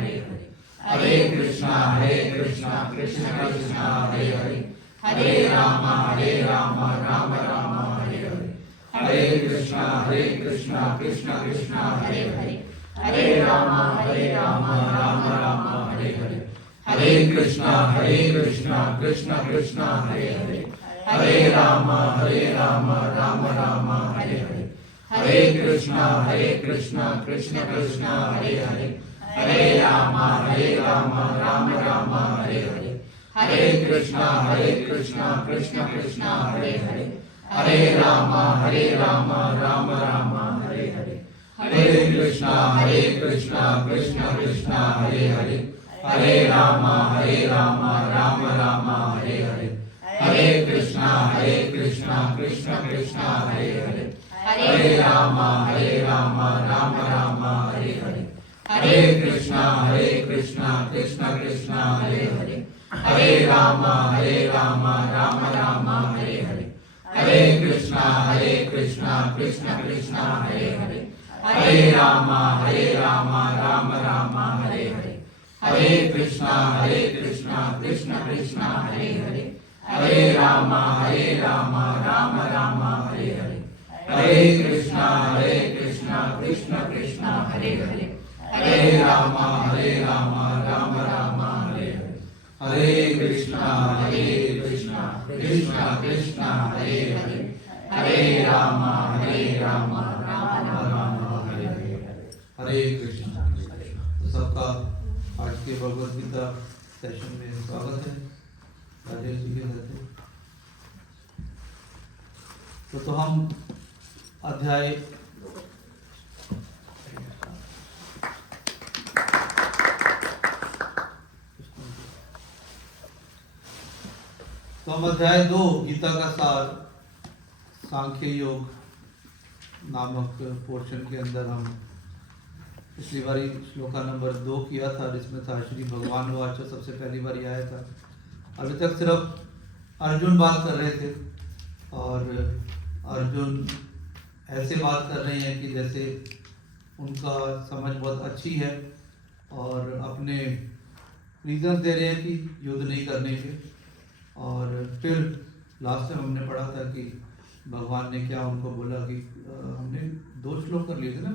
हरे हरे, हरे कृष्णा कृष्ण कृष्णा हरे हरे, हरे राम राम हरे हरे, हरे कृष्णा कृष्ण कृष्णा हरे हरे, हरे राम राम हरे हरे, हरे कृष्णा कृष्ण कृष्णा हरे हरे, हरे राम राम हरे हरे, हरे कृष्णा कृष्ण कृष्णा हरे हरे, हरे राम राम हरे हरे, हरे कृष्णा कृष्ण कृष्णा हरे हरे, हरे राम राम हरे हरे, हरे कृष्णा कृष्ण कृष्णा हरे हरे, हरे राम राम हरे हरे, हरे कृष्णा कृष्ण कृष्णा हरे हरे, हरे राम राम हरे हरे, हरे कृष्णा कृष्ण कृष्णा हरे हरे, हरे राम राम हरे हरे, हरे कृष्णा कृष्ण कृष्णा हरे हरे, हरे राम राम हरे हरे, हरे कृष्णा कृष्ण कृष्णा हरे हरे, हरे राम राम हरे हरे, हरे कृष्णा कृष्ण कृष्णा हरे हरे, हरे राम राम हरे हरे, हरे कृष्णा कृष्ण कृष्णा हरे हरे, हरे राम राम हरे हरे, हरे कृष्णा। तो सबका आज के भगवद गीता सेशन में स्वागत है। राजेश जी के साथ तो हम अध्याय तो हम अध्याय 2 गीता का सार सांख्य योग नामक पोर्शन के अंदर हम पिछली बारी श्लोका नंबर 2 किया था, जिसमें था श्री भगवान वाच, सबसे पहली बार आया था। अभी तक सिर्फ अर्जुन बात कर रहे थे और अर्जुन ऐसे बात कर रहे हैं कि जैसे उनका समझ बहुत अच्छी है और अपने रीजन दे रहे हैं कि युद्ध नहीं करने के। और फिर लास्ट में हमने पढ़ा था कि भगवान ने क्या उनको बोला कि हमने 2 श्लोक कर लिए थे ना,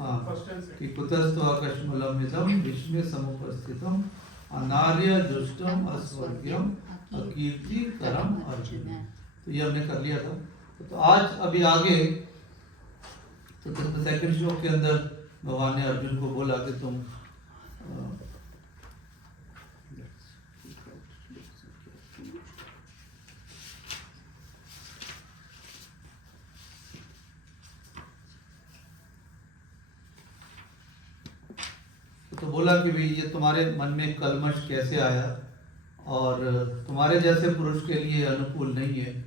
हाँ, कि कुतस्तु आकाशमूलम इदं विश्वे समुपस्थितम अनार्य दुष्टम अस्वर्ग्यम अकीर्तिकरम अर्जुन। तो ये हमने कर लिया था। तो आज अभी आगे तो सेकंड श्लोक के अंदर भगवान ने अर्जुन को बोला कि तुम तो बोला कि भाई ये तुम्हारे मन में कलमश कैसे आया और तुम्हारे जैसे पुरुष के लिए अनुकूल नहीं है,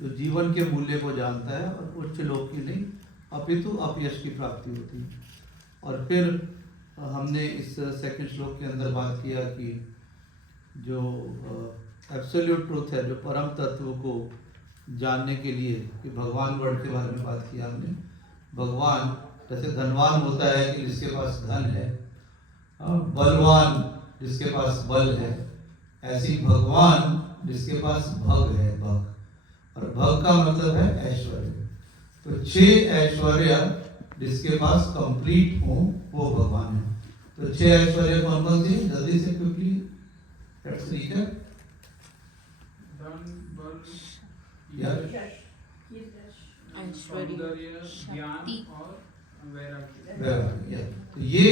जो जीवन के मूल्य को जानता है और उच्च लोक की नहीं अपितु अपयश की प्राप्ति होती है। और फिर हमने इस सेकंड श्लोक के अंदर बात किया कि जो एब्सोल्यूट ट्रूथ है, जो परम तत्व को जानने के लिए कि भगवान वर्ड के बारे में बात किया हमने। भगवान जैसे धनवान होता है कि जिसके पास धन है, बलवान जिसके पास बल है, ऐसी भगवान जिसके पास भग है, भग। और भग का मतलब है ऐश्वर्य। तो 6 ऐश्वर्य जिसके पास कंप्लीट हो वो भगवान है। तो 6 ऐश्वर्य कौन कौन सी? जल्दी से क्विकली लेट्स रीकैप। ऐश्वर्य, ज्ञान और वैराग्य। तो ये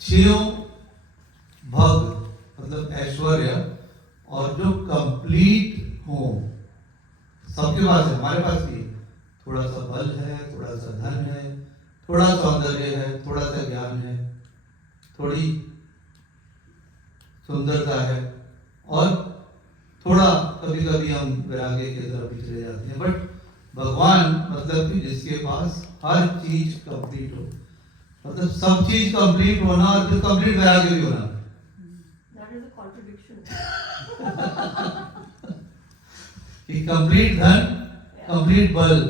6 भग मतलब ऐश्वर्य और जो कंप्लीट हो सबके पास है, हमारे पास भी थोड़ा सा बल है, थोड़ा सा धन है, थोड़ा सौंदर्य है, थोड़ा सा ज्ञान है, थोड़ी सुंदरता है और थोड़ा कभी कभी हम वैराग्य की तरफ भी चले जाते हैं। बट भगवान मतलब कि जिसके पास हर चीज कंप्लीट हो, मतलब सब चीज कंप्लीट होना और फिर कंप्लीट वैराग्य भी होना। That is a contradiction. कि कंप्लीट धन, कंप्लीट बल,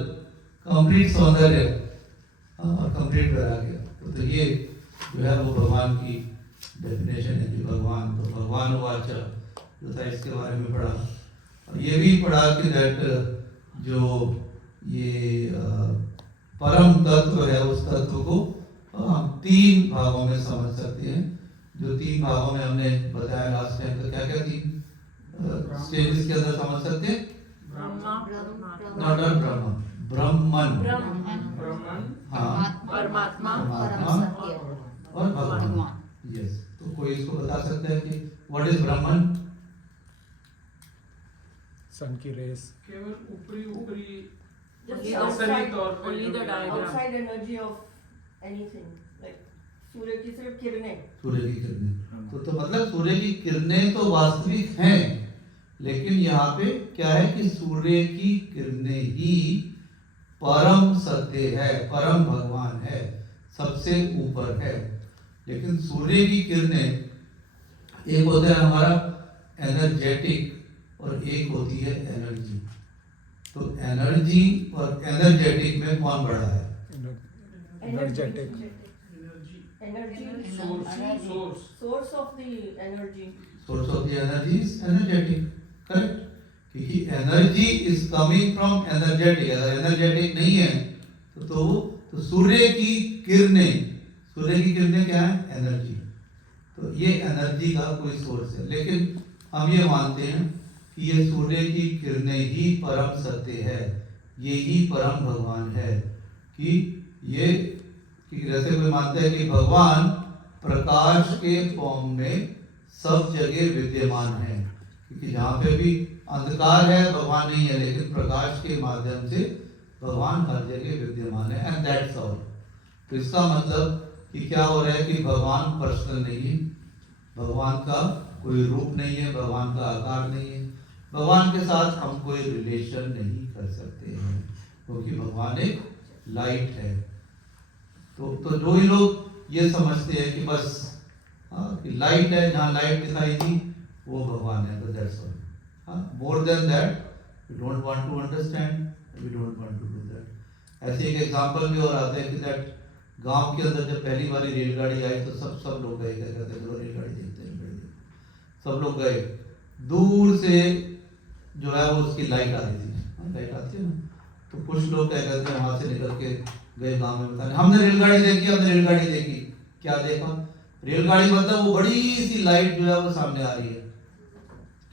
कंप्लीट सौंदर्य और कंप्लीट वैराग्य। तो ये जो है वो भगवान की डेफिनेशन है कि भगवान, तो भगवान वाच जो था इसके बारे में पढ़ा। और ये भी पढ़ा कि दैट जो ये परम तत्व है उस तत्व को हम 3 भागों में समझ सकते हैं। जो 3 भागों में हमने बताया लास्ट टाइम, तो क्या क्या 3 स्टेजेस के अंदर समझ सकते हैं? नॉट ब्रह्म, ब्रह्मन, हाँ, परमात्मा, और भगवान। यस, तो कोई इसको बता सकता है कि व्हाट इज ब्रह्मन? सन की रेस, केवल ऊपरी just दर्शनीय outside, तौर पे only जो the भी diagram. है। Outside energy of anything, like सूर्य की सिर्फ किरणें। सूर्य की किरणें, तो मतलब सूर्य की किरणें तो वास्तविक हैं, लेकिन यहाँ पे क्या है कि सूर्य की किरणें ही परम सत्य है, परम भगवान है, सबसे ऊपर है। लेकिन सूर्य की किरणें, एक होता है हमारा एनर्जेटिक और एक होती है एनर्जी। तो एनर्जी और एनर्जेटिक में कौन बड़ा है? Energetic, Energy, source source of the energy. Source of the energy is energetic, correct? क्योंकि energy is coming from energetic. अगर एनर्जेटिक नहीं है तो सूर्य की किरणें, सूर्य की किरणें क्या है? एनर्जी। तो ये एनर्जी का कोई सोर्स है, लेकिन हम ये मानते हैं कि ये सूर्य की किरणें ही परम सत्य है, ये ही परम भगवान है। कि ये कि जैसे कोई मानते हैं कि भगवान प्रकाश के फॉर्म में सब जगह विद्यमान है, क्योंकि जहाँ पे भी अंधकार है भगवान नहीं है, लेकिन प्रकाश के माध्यम से भगवान हर जगह विद्यमान है, एंड दैट्स ऑल। तो इसका मतलब कि क्या हो रहा है कि भगवान पर्सनल नहीं है, भगवान का कोई रूप नहीं है, भगवान का आकार नहीं है, भगवान के साथ हम कोई रिलेशन नहीं कर सकते हैं, क्योंकि भगवान एक लाइट है। तो जो ही लोग ये समझते हैं कि बस कि लाइट है, जहाँ लाइट दिखाई दी वो भगवान है, तो that's all. More than that we don't want to understand, we don't want to do that. ऐसे एक एग्जांपल भी और आता है कि दैट गांव के अंदर जब पहली बार रेलगाड़ी आई तो सब लोग गए, क्या कहते हैं, रेलगाड़ी देखते हैं, सब लोग गए। दूर से जो है वो उसकी लाइट आ रही थी, लाइट आती है ना, तो कुछ लोग क्या कहते हैं वहां से निकल के गए गांव में बताने, हमने रेलगाड़ी देखी, हमने रेलगाड़ी देखी। क्या देखा? रेलगाड़ी मतलब वो बड़ी सी लाइट जो है वो सामने आ रही है,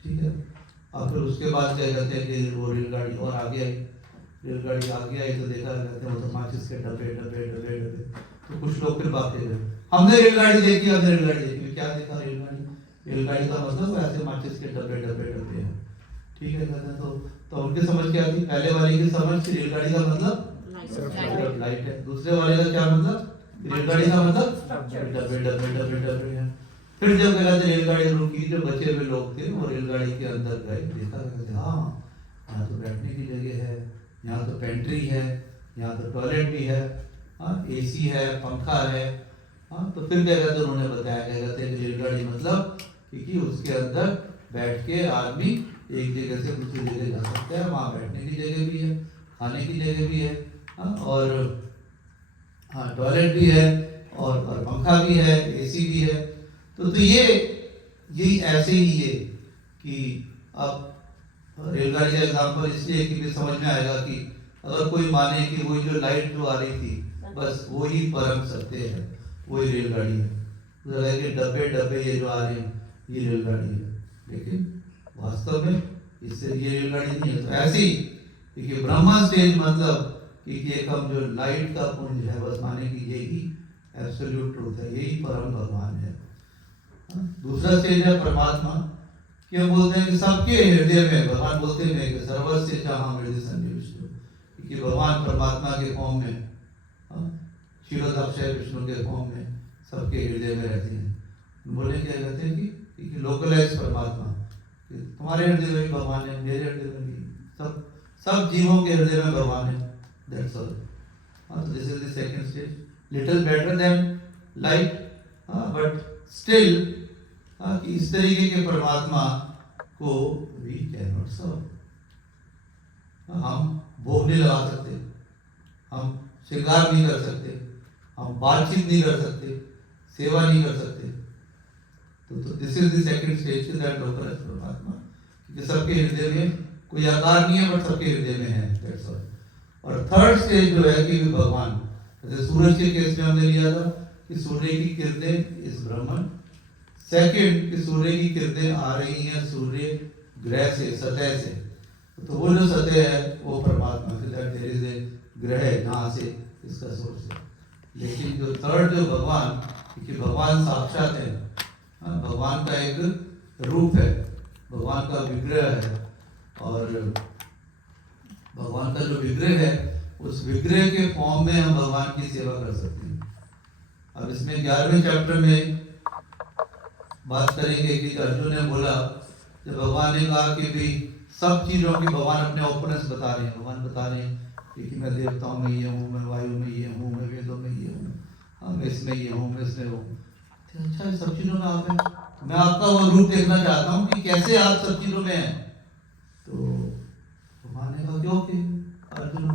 ठीक है। और फिर उसके बाद क्या कहते हैं कि वो रेलगाड़ी और आगे आई, रेलगाड़ी आगे आई तो देखा कहते हैं वो तो माचिस के डब्बे डब्बे डब्बे डब्बे। तो कुछ लोग फिर भागते गए, हमने रेलगाड़ी देखी, हमने रेलगाड़ी देखी। क्या देखा? रेलगाड़ी। रेलगाड़ी का मतलब ऐसे माचिस के डब्बे डब्बे डब्बे हैं, ठीक है। कहते हैं तो उनकी समझ क्या थी? पहले वाले की समझ कि रेलगाड़ी का मतलब लाइट है, दूसरे वाले का क्या मतलब? रेलगाड़ी का मतलब डब्बे डब्बे डब्बे डब्बे है। फिर जब कहते रेलगाड़ी रुकी, जो बचे हुए लोग थे वो रेलगाड़ी के अंदर गए, देखा कहते हाँ यहाँ तो बैठने की जगह है, यहाँ तो पेंट्री है, यहाँ तो टॉयलेट भी है, हाँ एसी है, पंखा है। हाँ तो फिर क्या कहते उन्होंने बताया, क्या कहते हैं रेलगाड़ी मतलब क्योंकि उसके अंदर बैठ के आदमी एक जगह से दूसरी जगह जा सकता है, वहाँ बैठने की जगह भी है, खाने की जगह भी है, और हाँ टॉयलेट भी है, और पंखा भी है, एसी भी है। तो ये यही ऐसे ही है कि अब रेलगाड़ी का एग्जाम्पल इसलिए कि भी समझ में आएगा कि अगर कोई माने कि वही जो लाइट जो आ रही थी बस वही परम सत्य है, वही रेलगाड़ी है, तो डब्बे डब्बे ये जो आ रहे हैं ये रेलगाड़ी है, लेकिन वास्तव में इससे ये रेलगाड़ी नहीं है। तो ऐसे ही कि ब्रह्मा स्टेज मतलब कि एक हम जो लाइट का पुंज है, बस माने कि यही एब्सोल्यूट ट्रूथ है, यही परम भगवान है। दूसरा स्टेज है परमात्मा, कि हम बोलते हैं कि सबके हृदय में, भगवान बोलते हैं कि सर्वस्य चाहम हृदय संनिविष्टो, कि भगवान परमात्मा के फॉर्म में, क्षीरोदाक्षय विष्णु के फॉर्म में सबके हृदय में रहते हैं। बोले क्या कहते हैं कि लोकलाइज परमात्मा, कि तुम्हारे हृदय में भी भगवान है, मेरे हृदय में भी, सब जीवों के हृदय में भगवान है, दैट्स ऑल। तो this is the second stage, little better than light, but still कि इस तरीके के परमात्मा को वी कैन नॉट सर्व। हम भोग नहीं लगा सकते, हम श्रृंगार नहीं कर सकते, हम बातचीत नहीं कर सकते, सेवा नहीं कर सकते। तो this is the second stage that local परमात्मा, कि सबके हृदय में कोई आकार नहीं है बट सबके हृदय में है, दैट्स ऑल। और थर्ड स्टेज जो है कि भगवान, जैसे सूरज के केस में हमने लिया था कि सूर्य की किरणें इस ब्रह्मन, सेकंड कि सूर्य की किरणें आ रही हैं सूर्य ग्रह से, सतह से, तो वो जो सतह है वो परमात्मा की, दैट देयर इज ए ग्रह जहाँ से इसका सोर्स है। लेकिन जो थर्ड जो भगवान, क्योंकि भगवान साक्षात है, भगवान का एक रूप है, भगवान का विग्रह है, और भगवान का जो विग्रह है उस विग्रह के फॉर्म में हम भगवान की सेवा कर सकते हैं। अब इसमें 11वें चैप्टर में बात करेंगे कि अर्जुन ने बोला, जब भगवान ने कहा कि भाई सब चीजों की भगवान अपने ओपननेस बता रहे हैं, भगवान बता रहे हैं कि मैं देवताओं में ये हूँ, मैं वायु में ये हूँ, मैं वेदों में ये हूँ, मैं इसमें ये हूँ, मैं इसमें हूँ। अच्छा, ये सब चीजों में आप हैं, मैं आपका वो रूप देखना चाहता हूँ कि कैसे आप सब चीजों में हैं। तो भगवान ने कहा क्यों कि अर्जुन,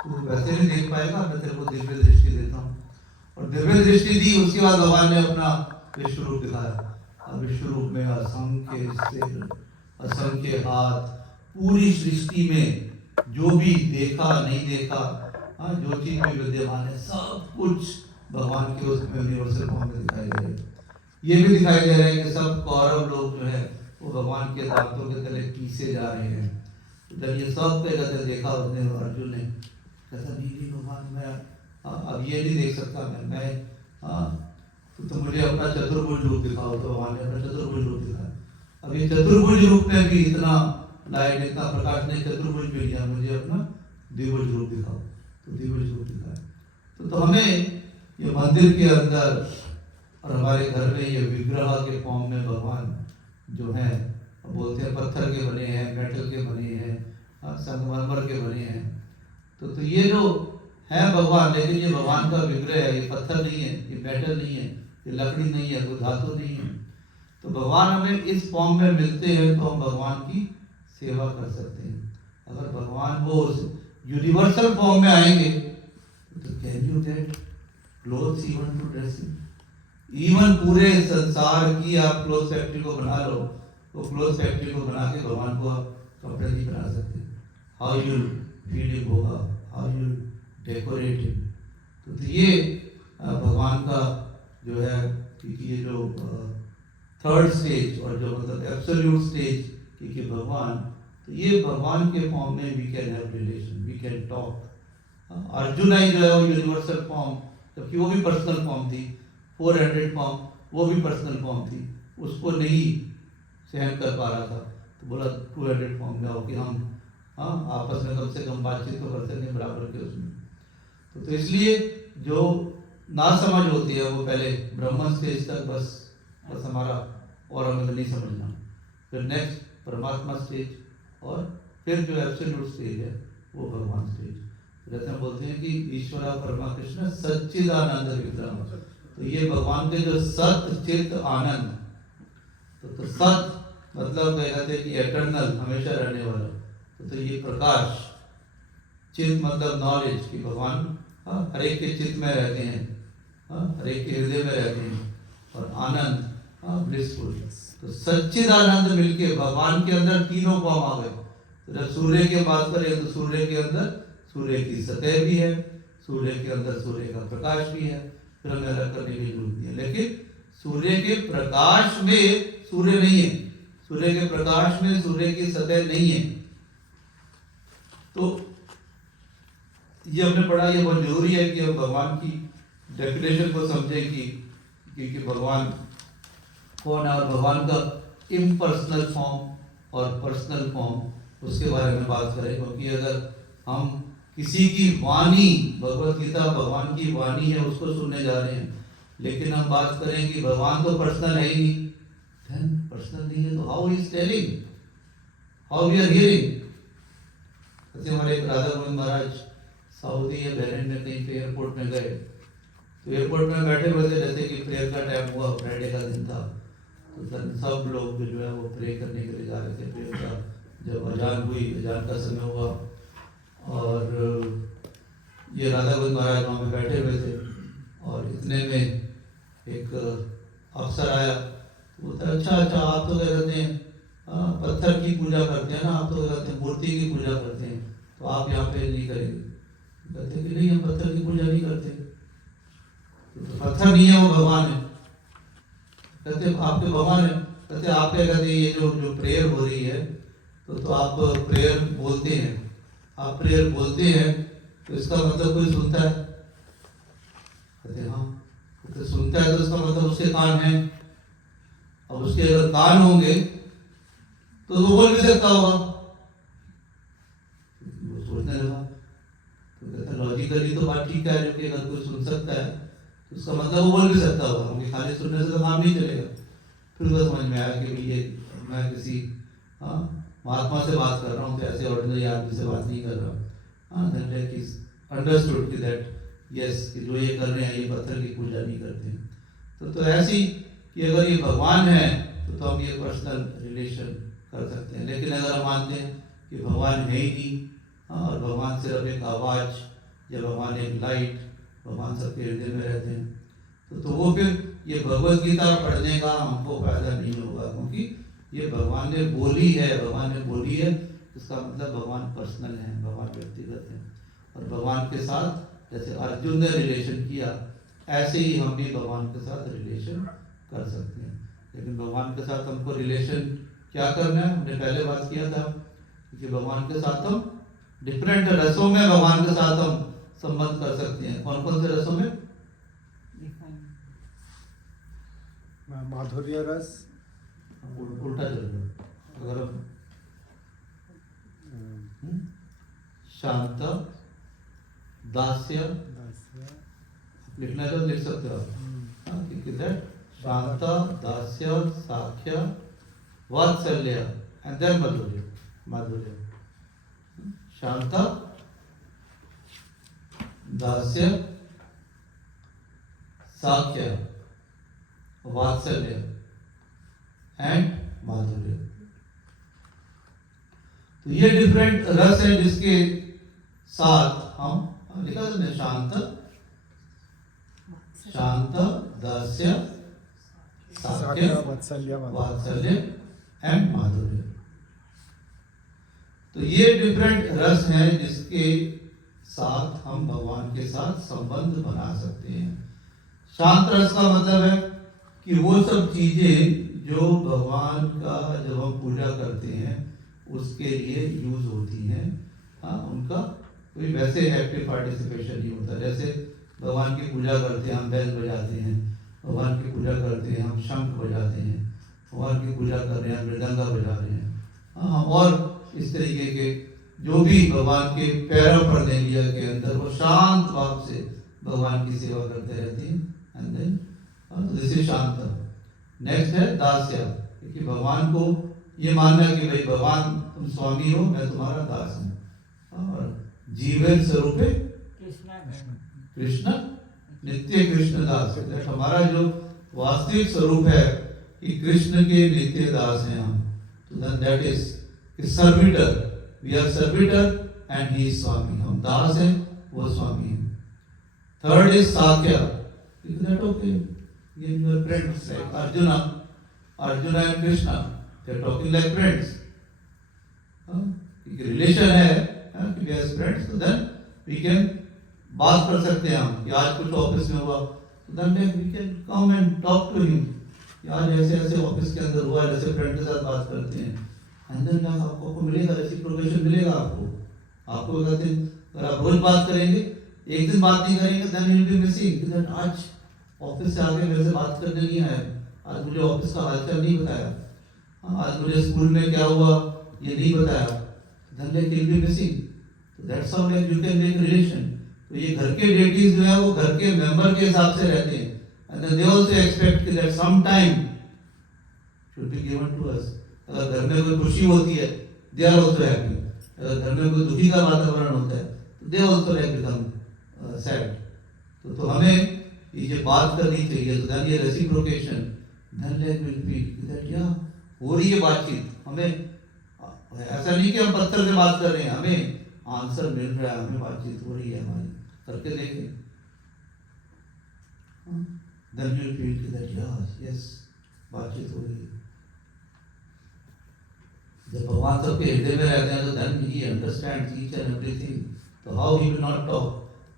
तू वैसे नहीं देख पाएगा, मैं तेरे को दिव्य दृष्टि देता हूँ। और दिव्य दृष्टि दी, उसके बाद भगवान ने अपना विश्व रूप दिखाया। विश्व रूप में असंख्य सिर, असंख्य हाथ, पूरी सृष्टि में जो भी देखा नहीं देखा, जो चीज में विद्यमान है, सब कुछ भगवान के उसमें यूनिवर्सल फॉर्म में दिखाई दे रहे हैं। ये भी दिखाई दे रहा है कि सब कौरव लोग जो है वो भगवान के दांतों के तले पीसे जा रहे हैं। तो जब ये सब पे देखा उसने, अर्जुन ने कहता नहीं भगवान, मैं अब ये नहीं देख सकता, मैं तो मुझे अपना चतुर्भुज रूप दिखाओ। तो भगवान ने अपना चतुर्भुज रूप दिखाया। अब ये चतुर्भुज रूप में भी इतना लाइट, इतना प्रकाश नहीं, चतुर्भुज में दिया, मुझे अपना द्विभुज रूप दिखाओ। तो द्विभुज रूप दिखाया। तो हमें ये मंदिर के अंदर और हमारे घर में ये विग्रह के फॉर्म में भगवान जो है, बोलते हैं पत्थर के बने हैं, मेटल के बने हैं, संगमरमर के बने हैं। तो ये जो है भगवान, लेकिन ये भगवान का विग्रह है, ये पत्थर नहीं है, ये मेटल नहीं है, ये लकड़ी नहीं है, कोई धातु नहीं है। तो भगवान हमें इस फॉर्म में मिलते हैं तो हम भगवान की सेवा कर सकते हैं। अगर भगवान वो यूनिवर्सल फॉर्म में आएंगे तो can you get clothes even to dress in? Even पूरे संसार की आप क्लोथ फैक्ट्री को बना लो, वो क्लोथ फैक्ट्री को बना के भगवान को आप कपड़े नहीं बना सकते। हाउ यू फीड हिम होगा, हाउ यू डेकोरेट हिम। तो ये भगवान का जो है, क्योंकि ये जो थर्ड स्टेज और जो मतलब एब्सोल्यूट स्टेज, क्योंकि भगवान, तो ये भगवान के फॉर्म में we can have relation, we can talk. Arjun आई जो है वो यूनिवर्सल फॉर्म, जबकि वो भी पर्सनल फॉर्म थी, 400 फॉर्म वो भी पर्सनल फॉर्म थी, उसको नहीं सहन कर पा रहा था, तो बोला 200 फॉर्म में आओ कि हम आपस में कम से कम बातचीत तो कर सकें बराबर के उसमें। तो इसलिए जो नासमझ होती है वो पहले ब्रह्मन स्टेज तक बस हमारा, और हमें नहीं समझना, फिर नेक्स्ट परमात्मा स्टेज, और फिर जो एब्सोल्यूट स्टेज है वो भगवान स्टेज। जैसे हम बोलते हैं कि ईश्वरा परमा कृष्ण सच्चिदानंद विग्रह, तो ये भगवान के जो सत चित आनंद, तो सत मतलब कहते हैं कि एटर्नल, हमेशा रहने वाला, तो ये प्रकाश, चित मतलब नॉलेज, कि भगवान हर एक के चित्त में रहते हैं, हर एक के हृदय में रहते हैं, और आनंद ब्लिसफुल। तो सच्चिदानंद मिलके भगवान के अंदर तीनों फॉर्म आ गए। तो जब सूर्य की बात करें तो सूर्य के अंदर सूर्य की सतह भी है, सूर्य के अंदर सूर्य का प्रकाश भी है, फिर हमें अलग करने की जरूरत नहीं है। लेकिन सूर्य के प्रकाश में सूर्य नहीं है, सूर्य के प्रकाश में सूर्य की सतह नहीं है। तो ये हमने पढ़ा, ये बहुत जरूरी है कि हम भगवान की डेफिनेशन को समझें कि भगवान कौन है, और भगवान का इम्पर्सनल फॉर्म और पर्सनल फॉर्म, उसके बारे में बात करें। क्योंकि अगर हम किसी की वाणी, भगवत गीता भगवान की वाणी है, उसको सुनने जा रहे हैं, लेकिन हम बात करें कि भगवान तो पर्सनल है ही नहीं, पर्सनल नहीं है तो how is telling, how we are hearing. जैसे हमारे एक राधा गोविंद महाराज सऊदी या बहरीन में कहीं पे एयरपोर्ट में गए, तो एयरपोर्ट में बैठे हुए थे, जैसे कि प्रेयर का टाइम हुआ, फ्राइडे का दिन था, तो सब लोग जो है वो प्रे करने के लिए जा रहे थे। प्रेयर का जब अजान हुई, अजान का समय हुआ, और ये राधा गोविंद महाराज वहाँ पे बैठे हुए थे और इतने में एक अफसर आया। बोलता अच्छा अच्छा, आप तो क्या कहते हैं पत्थर की पूजा करते हैं ना, आप तो क्या कहते हैं मूर्ति की पूजा करते हैं, तो आप यहाँ पे नहीं करेंगे। कहते कि नहीं, हम पत्थर की पूजा नहीं करते। तो पत्थर नहीं है, वो भगवान है। कहते आपके भगवान है। कहते आप क्या कहते हैं ये जो प्रेयर हो रही है तो आप प्रेयर बोलते हैं, आप प्रेयर बोलते हैं तो इसका मतलब कोई सुनता है? कहते हाँ। तो सुनता है तो इसका मतलब उसके कान हैं। अब उसके अगर कान होंगे तो वो बोल भी सकता होगा। वो सोचने लगा तो कहता लॉजिकली तो बात ठीक है, जो कि अगर कोई सुन सकता है तो उसका मतलब वो बोल भी सकता होगा, क्योंकि खाली सुनने से तो काम नहीं चलेगा। फिर उसको समझ में आया कि ये मैं किसी महात्मा से बात कर रहा हूँ, तो ऐसे ऑर्डिनरी आदमी से बात नहीं कर रहा। अंडरस्टूड कि दैट यस, कि जो ये कर रहे हैं ये पत्थर की पूजा नहीं करते। तो ऐसी कि अगर ये भगवान है तो हम ये पर्सनल रिलेशन कर सकते हैं। लेकिन अगर हम मानते हैं कि भगवान है ही नहीं और भगवान सिर्फ एक आवाज़ या भगवान एक लाइट, भगवान सबके हृदय में रहते हैं, तो वो फिर ये भगवत गीता पढ़ने का हमको फायदा नहीं होगा, क्योंकि ये भगवान ने बोली है, भगवान ने बोली है, इसका मतलब भगवान पर्सनल है, भगवान व्यक्तिगत है। और भगवान के साथ जैसे अर्जुन ने रिलेशन किया, ऐसे ही हम भी भगवान के साथ रिलेशन कर सकते हैं। लेकिन भगवान के साथ हमको रिलेशन क्या करना है, हमने पहले बात किया था कि भगवान के साथ हम डिफरेंट रसों में भगवान के साथ हम संबंध कर सकते हैं। कौन कौन से रसों में? माधुर्य रस, उल्टा चल रहा। अगर शांत, दास्य, लिखना तो लिख सकते हो आप। किधर शांत, दास्य, साख्य, वात्सल्य एंड देन माधुर्य। माधुर्य, शांत, दास्य, साख्य, वात्सल्य एंड माधुर्य। तो ये डिफरेंट रस है जिसके साथ हम लिखा था शांत, शांत, दास्य, साख्य, वात्सल्य एंड माधुर्य। तो ये डिफरेंट रस है जिसके साथ हम भगवान के साथ संबंध बना सकते हैं। शांत रस का मतलब है कि वो सब चीजें जो भगवान का जब हम पूजा करते हैं उसके लिए यूज होती हैं, उनका कोई वैसे एक्टिव पार्टिसिपेशन नहीं होता। जैसे भगवान की पूजा करते हैं हम बेल बजाते हैं, भगवान की पूजा करते हैं हम शंख बजाते हैं, भगवान की पूजा कर रहे हैं मृदंगा बजा रहे हैं, और इस तरीके के जो भी भगवान के पैरों पर लिया के अंदर वो शांत भाव से भगवान की सेवा करते रहते हैं। एंड देन दिस इज शांत। नेक्स्ट है दास्य, क्योंकि भगवान को ये मानना कि भाई भगवान तुम स्वामी हो, मैं तुम्हारा दास हूँ। और जीवन स्वरूप कृष्ण नित्य कृष्ण दास, हमारा जो वास्तविक स्वरूप है कि कृष्ण के नित्य दास हैं हम। तो then that is servitor, we are servitor and he is swami. हम दास हैं, वो स्वामी है। थर्ड इज साख्य, is that okay? Your friends like Arjuna and Krishna, they are talking like friends. Relation है कि we are friends, so then we can बात कर सकते हैं हम कि आज कुछ ऑफिस में हुआ, तो then we can come and talk to him कि आज ऐसे ऐसे ऑफिस के अंदर हुआ, जैसे फ्रेंड के साथ बात करते हैं। एंड देन आपको मिलेगा, रेसिप्रोकेशन मिलेगा आपको कहते हैं अगर आप रोज बात करेंगे, एक दिन बात नहीं करेंगे, then you will be missing that आज ऑफिस से आके मेरे से बात करने नहीं आया, आज मुझे ऑफिस का हालचाल नहीं बताया, आज मुझे स्कूल में क्या हुआ ये नहीं बताया, then they will be missing. So that's how like you can make relation. तो ये घर के डेटीज जो है वो घर के मेंबर के हिसाब से रहते हैं, and then they also expect that some time should be given to us. अगर घर में कोई खुशी होती है, they are also happy. अगर घर में कोई दुखी का वातावरण होता है, तो they also like become sad. तो हमें ये बात करनी चाहिए। तो then ये reciprocation, then like will be that yeah हो रही है बातचीत, हमें ऐसा नहीं कि हम पत्थर से बात कर रहे हैं, हमें आंसर मिल रहा है, हमें बातचीत हो रही है हमारी। करके देखें, then you feel that yes, बातचीत हो रही है। जब भगवान सबके हृदय में रहते हैं तो then he understands each and everything, तो how he will not talk,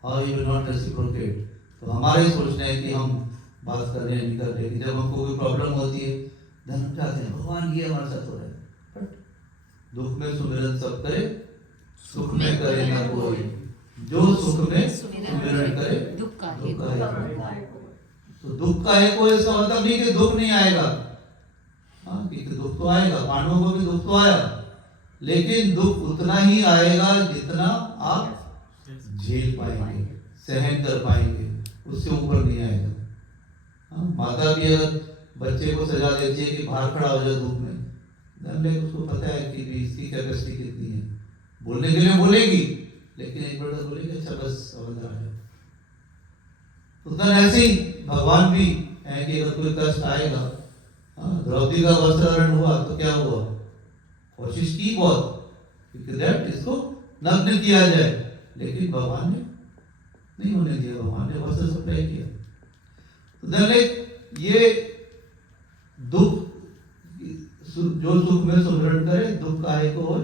how he will not reciprocate। तो हमारे सोचना है कि हम बात कर रहे हैं नहीं कर रहे, जब हमको कोई प्रॉब्लम होती है then हम चाहते हैं भगवान ये हमारे साथ हो रहा है, बट दुख में सुमिरन सब करे, सुख में करे ना कोई, जो सुख में सुमिरन करे दुख का है। तो दुख का है कोई इसका मतलब नहीं कि दुख नहीं आएगा, हाँ क्योंकि दुख तो आएगा, पांडवों को भी दुख तो आया, लेकिन दुख उतना ही आएगा जितना आप झेल पाएंगे, सहन कर पाएंगे, उससे ऊपर नहीं आएगा। हाँ, माता भी अगर बच्चे को सजा देती है कि बाहर खड़ा हो जाए धूप में, लेकिन उसको पता है कि इसकी कैपेसिटी कितनी है, बोलने के लिए बोलेगी, लेकिन एक बार बोलेगी अच्छा बस समझ आ जाए। तो ऐसे ही भगवान भी है कि अगर कोई कष्ट आएगा, द्रौपदी का वस्त्रहरण हुआ तो क्या हुआ, कोशिश की बहुत कि दैट इसको नग्न किया जाए, लेकिन भगवान ने नहीं होने दिया, भगवान ने वस्त्र सप्लाई किया। तो ये दुख, जो सुख में सुमिरन करे दुख काहे को हो,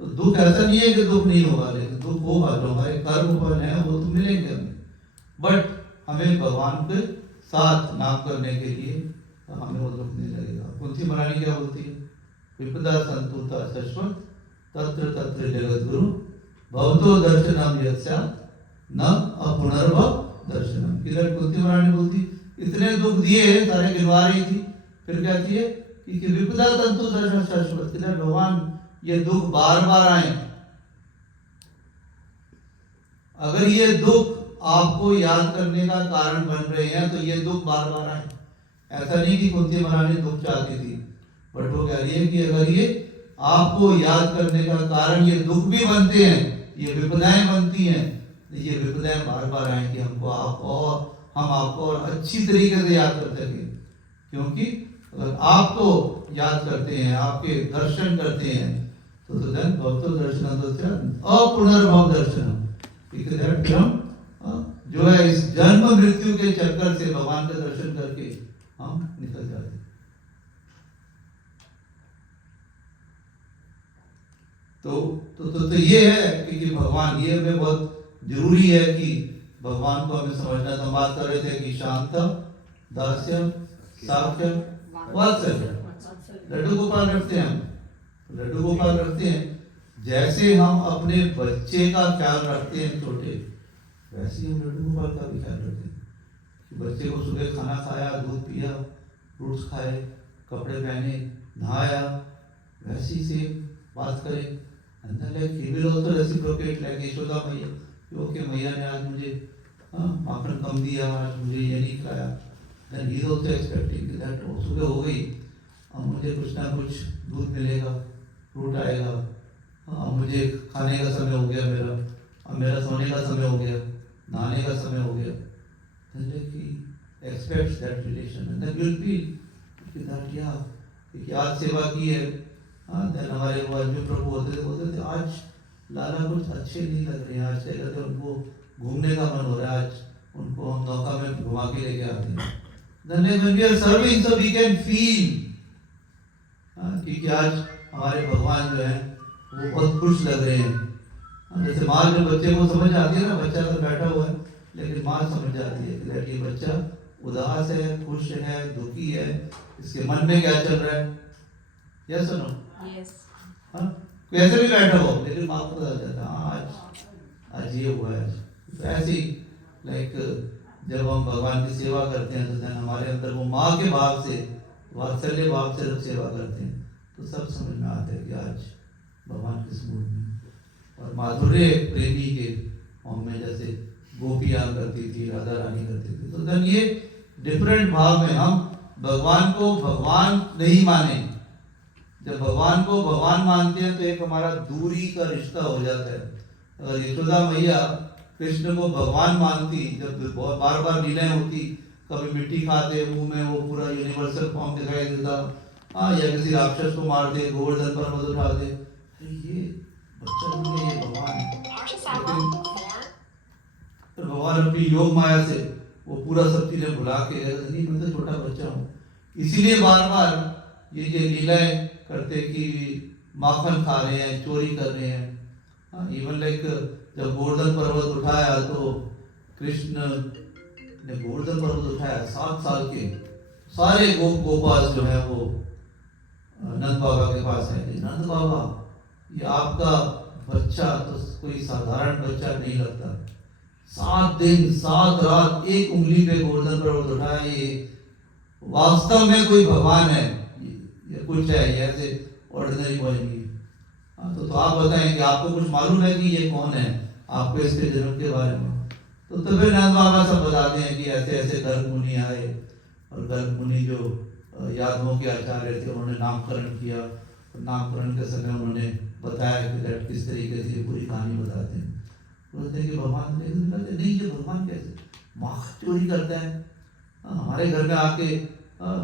तो दुख ऐसा नहीं है कि दुख नहीं होगा, लेकिन दुख होगा, जो हमारे कर्म फल है वो तो मिलेंगे हमें, बट हमें भगवान के साथ नाम करने के लिए हमें वो दुख नहीं लगेगा। कुंती महारानी क्या बोलती है, विपदा संतुता शाश्वत तत्र तत्र जगत गुरु भवतो दर्शनम यस्या न अपुनर्भव दर्शनम। किधर कुंती महारानी बोलती इतने दुख दिए, सारे गिनवा रही थी, फिर कहती है कि विपदा तंतु दर्शन शाश्वत, किधर भगवान ये दुख बार बार आए, अगर ये दुख आपको याद करने का कारण बन रहे हैं तो ये दुख बार बार आए। ऐसा नहीं कि कुंती महारानी दुख चाहती थी, बट वो कह रही है कि अगर ये आपको याद करने का कारण ये दुख भी बनते हैं, ये विपदाएं बनती हैं, ये विपदाएं बार बार आए कि हमको हम आपको और अच्छी तरीके से याद कर सकें, क्योंकि अगर आपको याद करते हैं, आपके दर्शन करते हैं, तो then भक्तो दर्शन अपुनर्भव दर्शनम, जो है इस जन्म मृत्यु के चक्कर से भगवान का दर्शन करके हम निकल जाते हैं। तो ये है कि भगवान, ये हमें बहुत जरूरी है कि भगवान को हमें समझना। तो हम बात कर रहे थे कि शांतम, दास्यम, साख्यम, वात्सल्यम, लड्डू गोपाल रखते हैं हम, लड्डू गोपाल रखते हैं, जैसे हम अपने बच्चे का ख्याल रखते हैं छोटे, वैसे ही हम लड्डू गोपाल का भी ख्याल रखते हैं कि बच्चे को सुबह खाना खाया, दूध पिया, फ्रूट्स खाए, कपड़े पहने, नहाया, वैसे ही से बात करें। अंदर like he will also reciprocate like Yashoda मैया, ओके मैया ने आज मुझे माखन कम दिया, आज मुझे ये नहीं खिलाया, then he is also expecting that सुबह हो गई, अब मुझे कुछ ना कुछ दूध मिलेगा, फ्रूट आएगा, अब मुझे खाने का समय हो गया, अब मेरा सोने का समय हो गया, नहाने का समय हो गया, expects that relation and then will feel that कि आज सेवा की है, then हमारे वो अजमेर प्रभु बोलते थे आज लाला कुछ अच्छे नहीं लग रहे हैं, आज क्या कहते हैं उनको घूमने का मन हो रहा है, आज उनको हम नौका में घुमा के लेके आते हैं। then when we are serving so we can feel कि आज हमारे भगवान जो है वो बहुत खुश लग रहे हैं। जैसे माँ जो बच्चे को समझ आती है ना, बच्चा तो बैठा हुआ है लेकिन माँ समझ जाती है कि ये बच्चा उदास है, खुश है, दुखी है, इसके मन में क्या चल रहा है। यस और नो? यस। हाँ, कोई ऐसे भी बैठा हो लेकिन माँ को पता जाता है आज ये हुआ है। तो ऐसे ही लाइक जब हम भगवान की सेवा करते हैं तो हमारे अंदर वो माँ के भाव से, वात्सल्य भाव से जब सेवा करते हैं तो सब समझ में आता है कि आज भगवान किस मूड में। और माधुर्य प्रेमी के फॉर्म में जैसे गोपियां करती थी, राधा रानी करती थी, तो धन ये डिफरेंट भाव में हम भगवान को भगवान नहीं माने। जब भगवान को भगवान मानते हैं तो एक हमारा दूरी का रिश्ता हो जाता है। अगर यशोदा मैया कृष्ण को भगवान मानती, जब बार बार लीलाएं होती, कभी मिट्टी खाते, मुंह में वो पूरा यूनिवर्सल फॉर्म दिखाई देता, या किसी राक्षस को मार दे, गोवर्धन पर्वत उठा दे, ये बच्चा ये भगवान है। तो भगवान अपनी योग माया से वो पूरा सब चीजें भुला के नहीं, मैं तो छोटा बच्चा हूँ, इसीलिए बार बार ये लीलाएं करते कि माखन खा रहे हैं, चोरी कर रहे हैं। इवन लाइक जब गोवर्धन पर्वत उठाया तो कृष्ण ने गोवर्धन पर्वत उठाया, 7 साल के सारे गोपाल जो है वो नंद बाबा के पास है। नंद बाबा, ये आपका बच्चा तो कोई साधारण बच्चा नहीं लगता, 7 दिन 7 रात एक उंगली पे गोवर्धन पर्वत उठाया, ये वास्तव में कोई भगवान है ये कुछ है, ये ऐसे ऑर्डिनरी बॉय नहीं। तो आप बताएं कि आपको कुछ मालूम है कि ये कौन है, आपको इसके जन्म के बारे में? तो फिर नंद बाबा सब बताते हैं कि ऐसे ऐसे गर्ग मुनि आए, और गर्ग मुनि जो यादवों के आचार्य थे, उन्होंने नामकरण किया, और नामकरण के समय उन्होंने बताया कि किस तरीके से पूरी कहानी बताते हैं। बोलते हैं कि भगवान नहीं, ये भगवान कैसे माखन चोरी करता है, हमारे घर में आके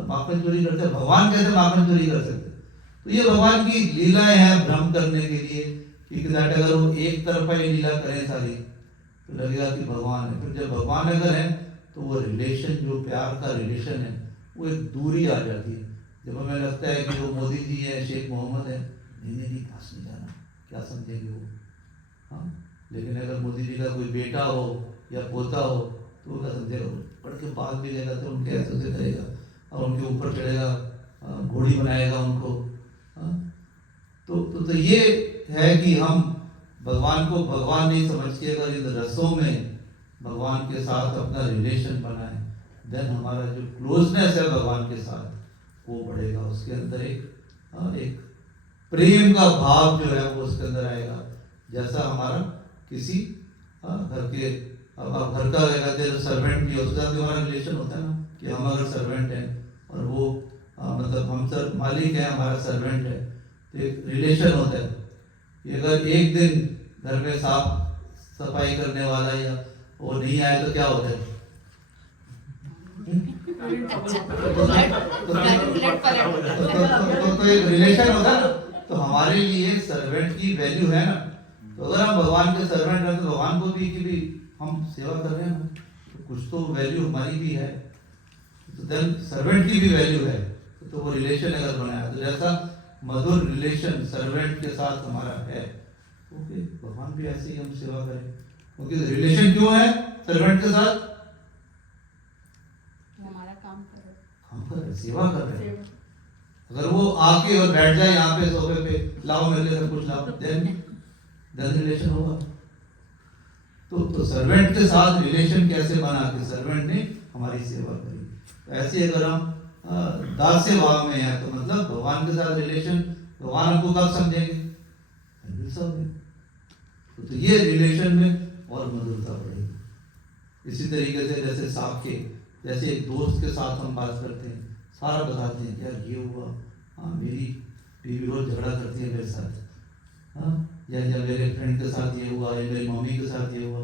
माखन चोरी करते हैं, भगवान कैसे माखन चोरी कर सकते? तो ये भगवान की लीलाएं हैं भ्रम करने के लिए कि अगर वो एक तरफा ही लीला करें सारी तो लगेगा कि भगवान है। फिर जब भगवान अगर है तो वो रिलेशन, जो प्यार का रिलेशन है, वो एक दूरी आ जाती है। जब हमें लगता है कि वो मोदी जी है, शेख मोहम्मद है, नहीं पास नहीं जाना, क्या समझेंगे वो। हाँ, लेकिन अगर मोदी जी का कोई बेटा हो या पोता हो तो वो क्या समझेगा, पढ़ के बाल भी लेगा तो उनके ऐसे करेगा और उनके ऊपर चढ़ेगा, घोड़ी बनाएगा उनको। तो ये है कि हम भगवान को भगवान नहीं समझ के अगर इन रसों में भगवान के साथ अपना रिलेशन बनाए, देन हमारा जो क्लोजनेस है भगवान के साथ वो बढ़ेगा, उसके अंदर एक प्रेम का भाव जो है वो उसके अंदर आएगा। जैसा हमारा किसी घर के, अब आप घर का कहते हैं सर्वेंट भी उसके साथ हमारा रिलेशन होता है ना, कि हम अगर सर्वेंट हैं और वो मतलब हम सर मालिक है, हमारा सर्वेंट है, तो एक रिलेशन होता है कि अगर एक दिन घर में साफ सफाई करने वाला या वो नहीं आए तो क्या होता है? तो एक रिलेशन होता है ना। तो हमारे लिए सर्वेंट की वैल्यू है ना। तो अगर हम भगवान के सर्वेंट हैं तो भगवान को भी कि भी हम सेवा कर रहे हैं, तो कुछ तो वैल्यू हमारी भी है, तो देन सर्वेंट की भी वैल्यू है। तो वो रिलेशन अगर बनाया तो जैसा मधुर रिलेशन सर्वेंट के साथ हमारा है, ओके, भगवान भी ऐसे ही हम सेवा करें। क्योंकि रिलेशन क्यों है सर्वेंट के साथ? हमारा काम करे, हम कर रहे, सेवा कर रहे हैं। अगर वो आके और बैठ जाए यहाँ पे सोफे पे, लाओ मेरे लिए सब कुछ लाओ, देन रिलेशन होगा। तो सर्वेंट के साथ रिलेशन कैसे बना कि सर्वेंट ने हमारी सेवा करी। तो ऐसे अगर हम दास्य भाव में है तो मतलब भगवान के साथ रिलेशन, भगवान हमको कब समझेंगे? तो ये रिलेशन में और मधुरता बढ़ेगी। इसी तरीके से जैसे साहब के, जैसे एक दोस्त के साथ हम बात करते हैं, सारा बताते हैं यार ये हुआ, हाँ मेरी बीवी रोज झगड़ा करती है मेरे साथ, हाँ, या मेरे फ्रेंड के साथ ये हुआ, या मेरी मम्मी के साथ ये हुआ।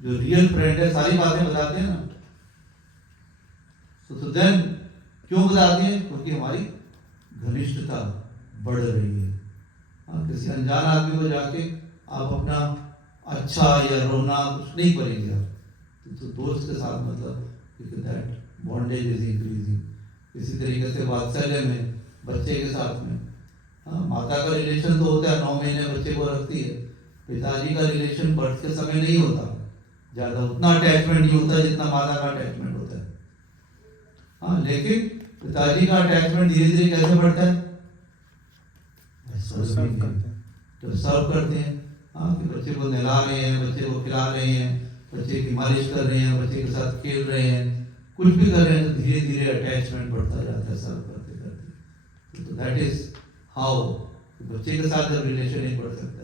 जो रियल फ्रेंड है सारी बातें बताते हैं ना। तो देन क्यों बताते हैं? क्योंकि हमारी घनिष्ठता बढ़ रही है। किसी अनजान आदमी को जाके आप अपना अच्छा या रोना कुछ नहीं करेंगे आप, तो दोस्त के साथ मतलब दैट बॉन्डेज इज इंक्रीजिंग। इसी तरीके से वात्सल्य में बच्चे के साथ में, माता का रिलेशन तो होता है, 9 महीने बच्चे को रखती है, पिताजी का रिलेशन बर्थ के समय नहीं होता ज्यादा, उतना अटैचमेंट नहीं होता जितना माता का अटैचमेंट होता है। हाँ, लेकिन पिताजी का अटैचमेंट धीरे धीरे कैसे बढ़ता है? जब सर्व करते हैं, हाँ, कि बच्चे को नहला रहे हैं, बच्चे को खिला रहे हैं, बच्चे की मालिश कर रहे हैं, बच्चे के साथ खेल रहे हैं, कुछ भी कर रहे हैं, तो धीरे धीरे अटैचमेंट बढ़ता जाता है सर्व करते करते। तो दैट इज हाउ बच्चे के साथ जब रिलेशन नहीं बढ़ सकता,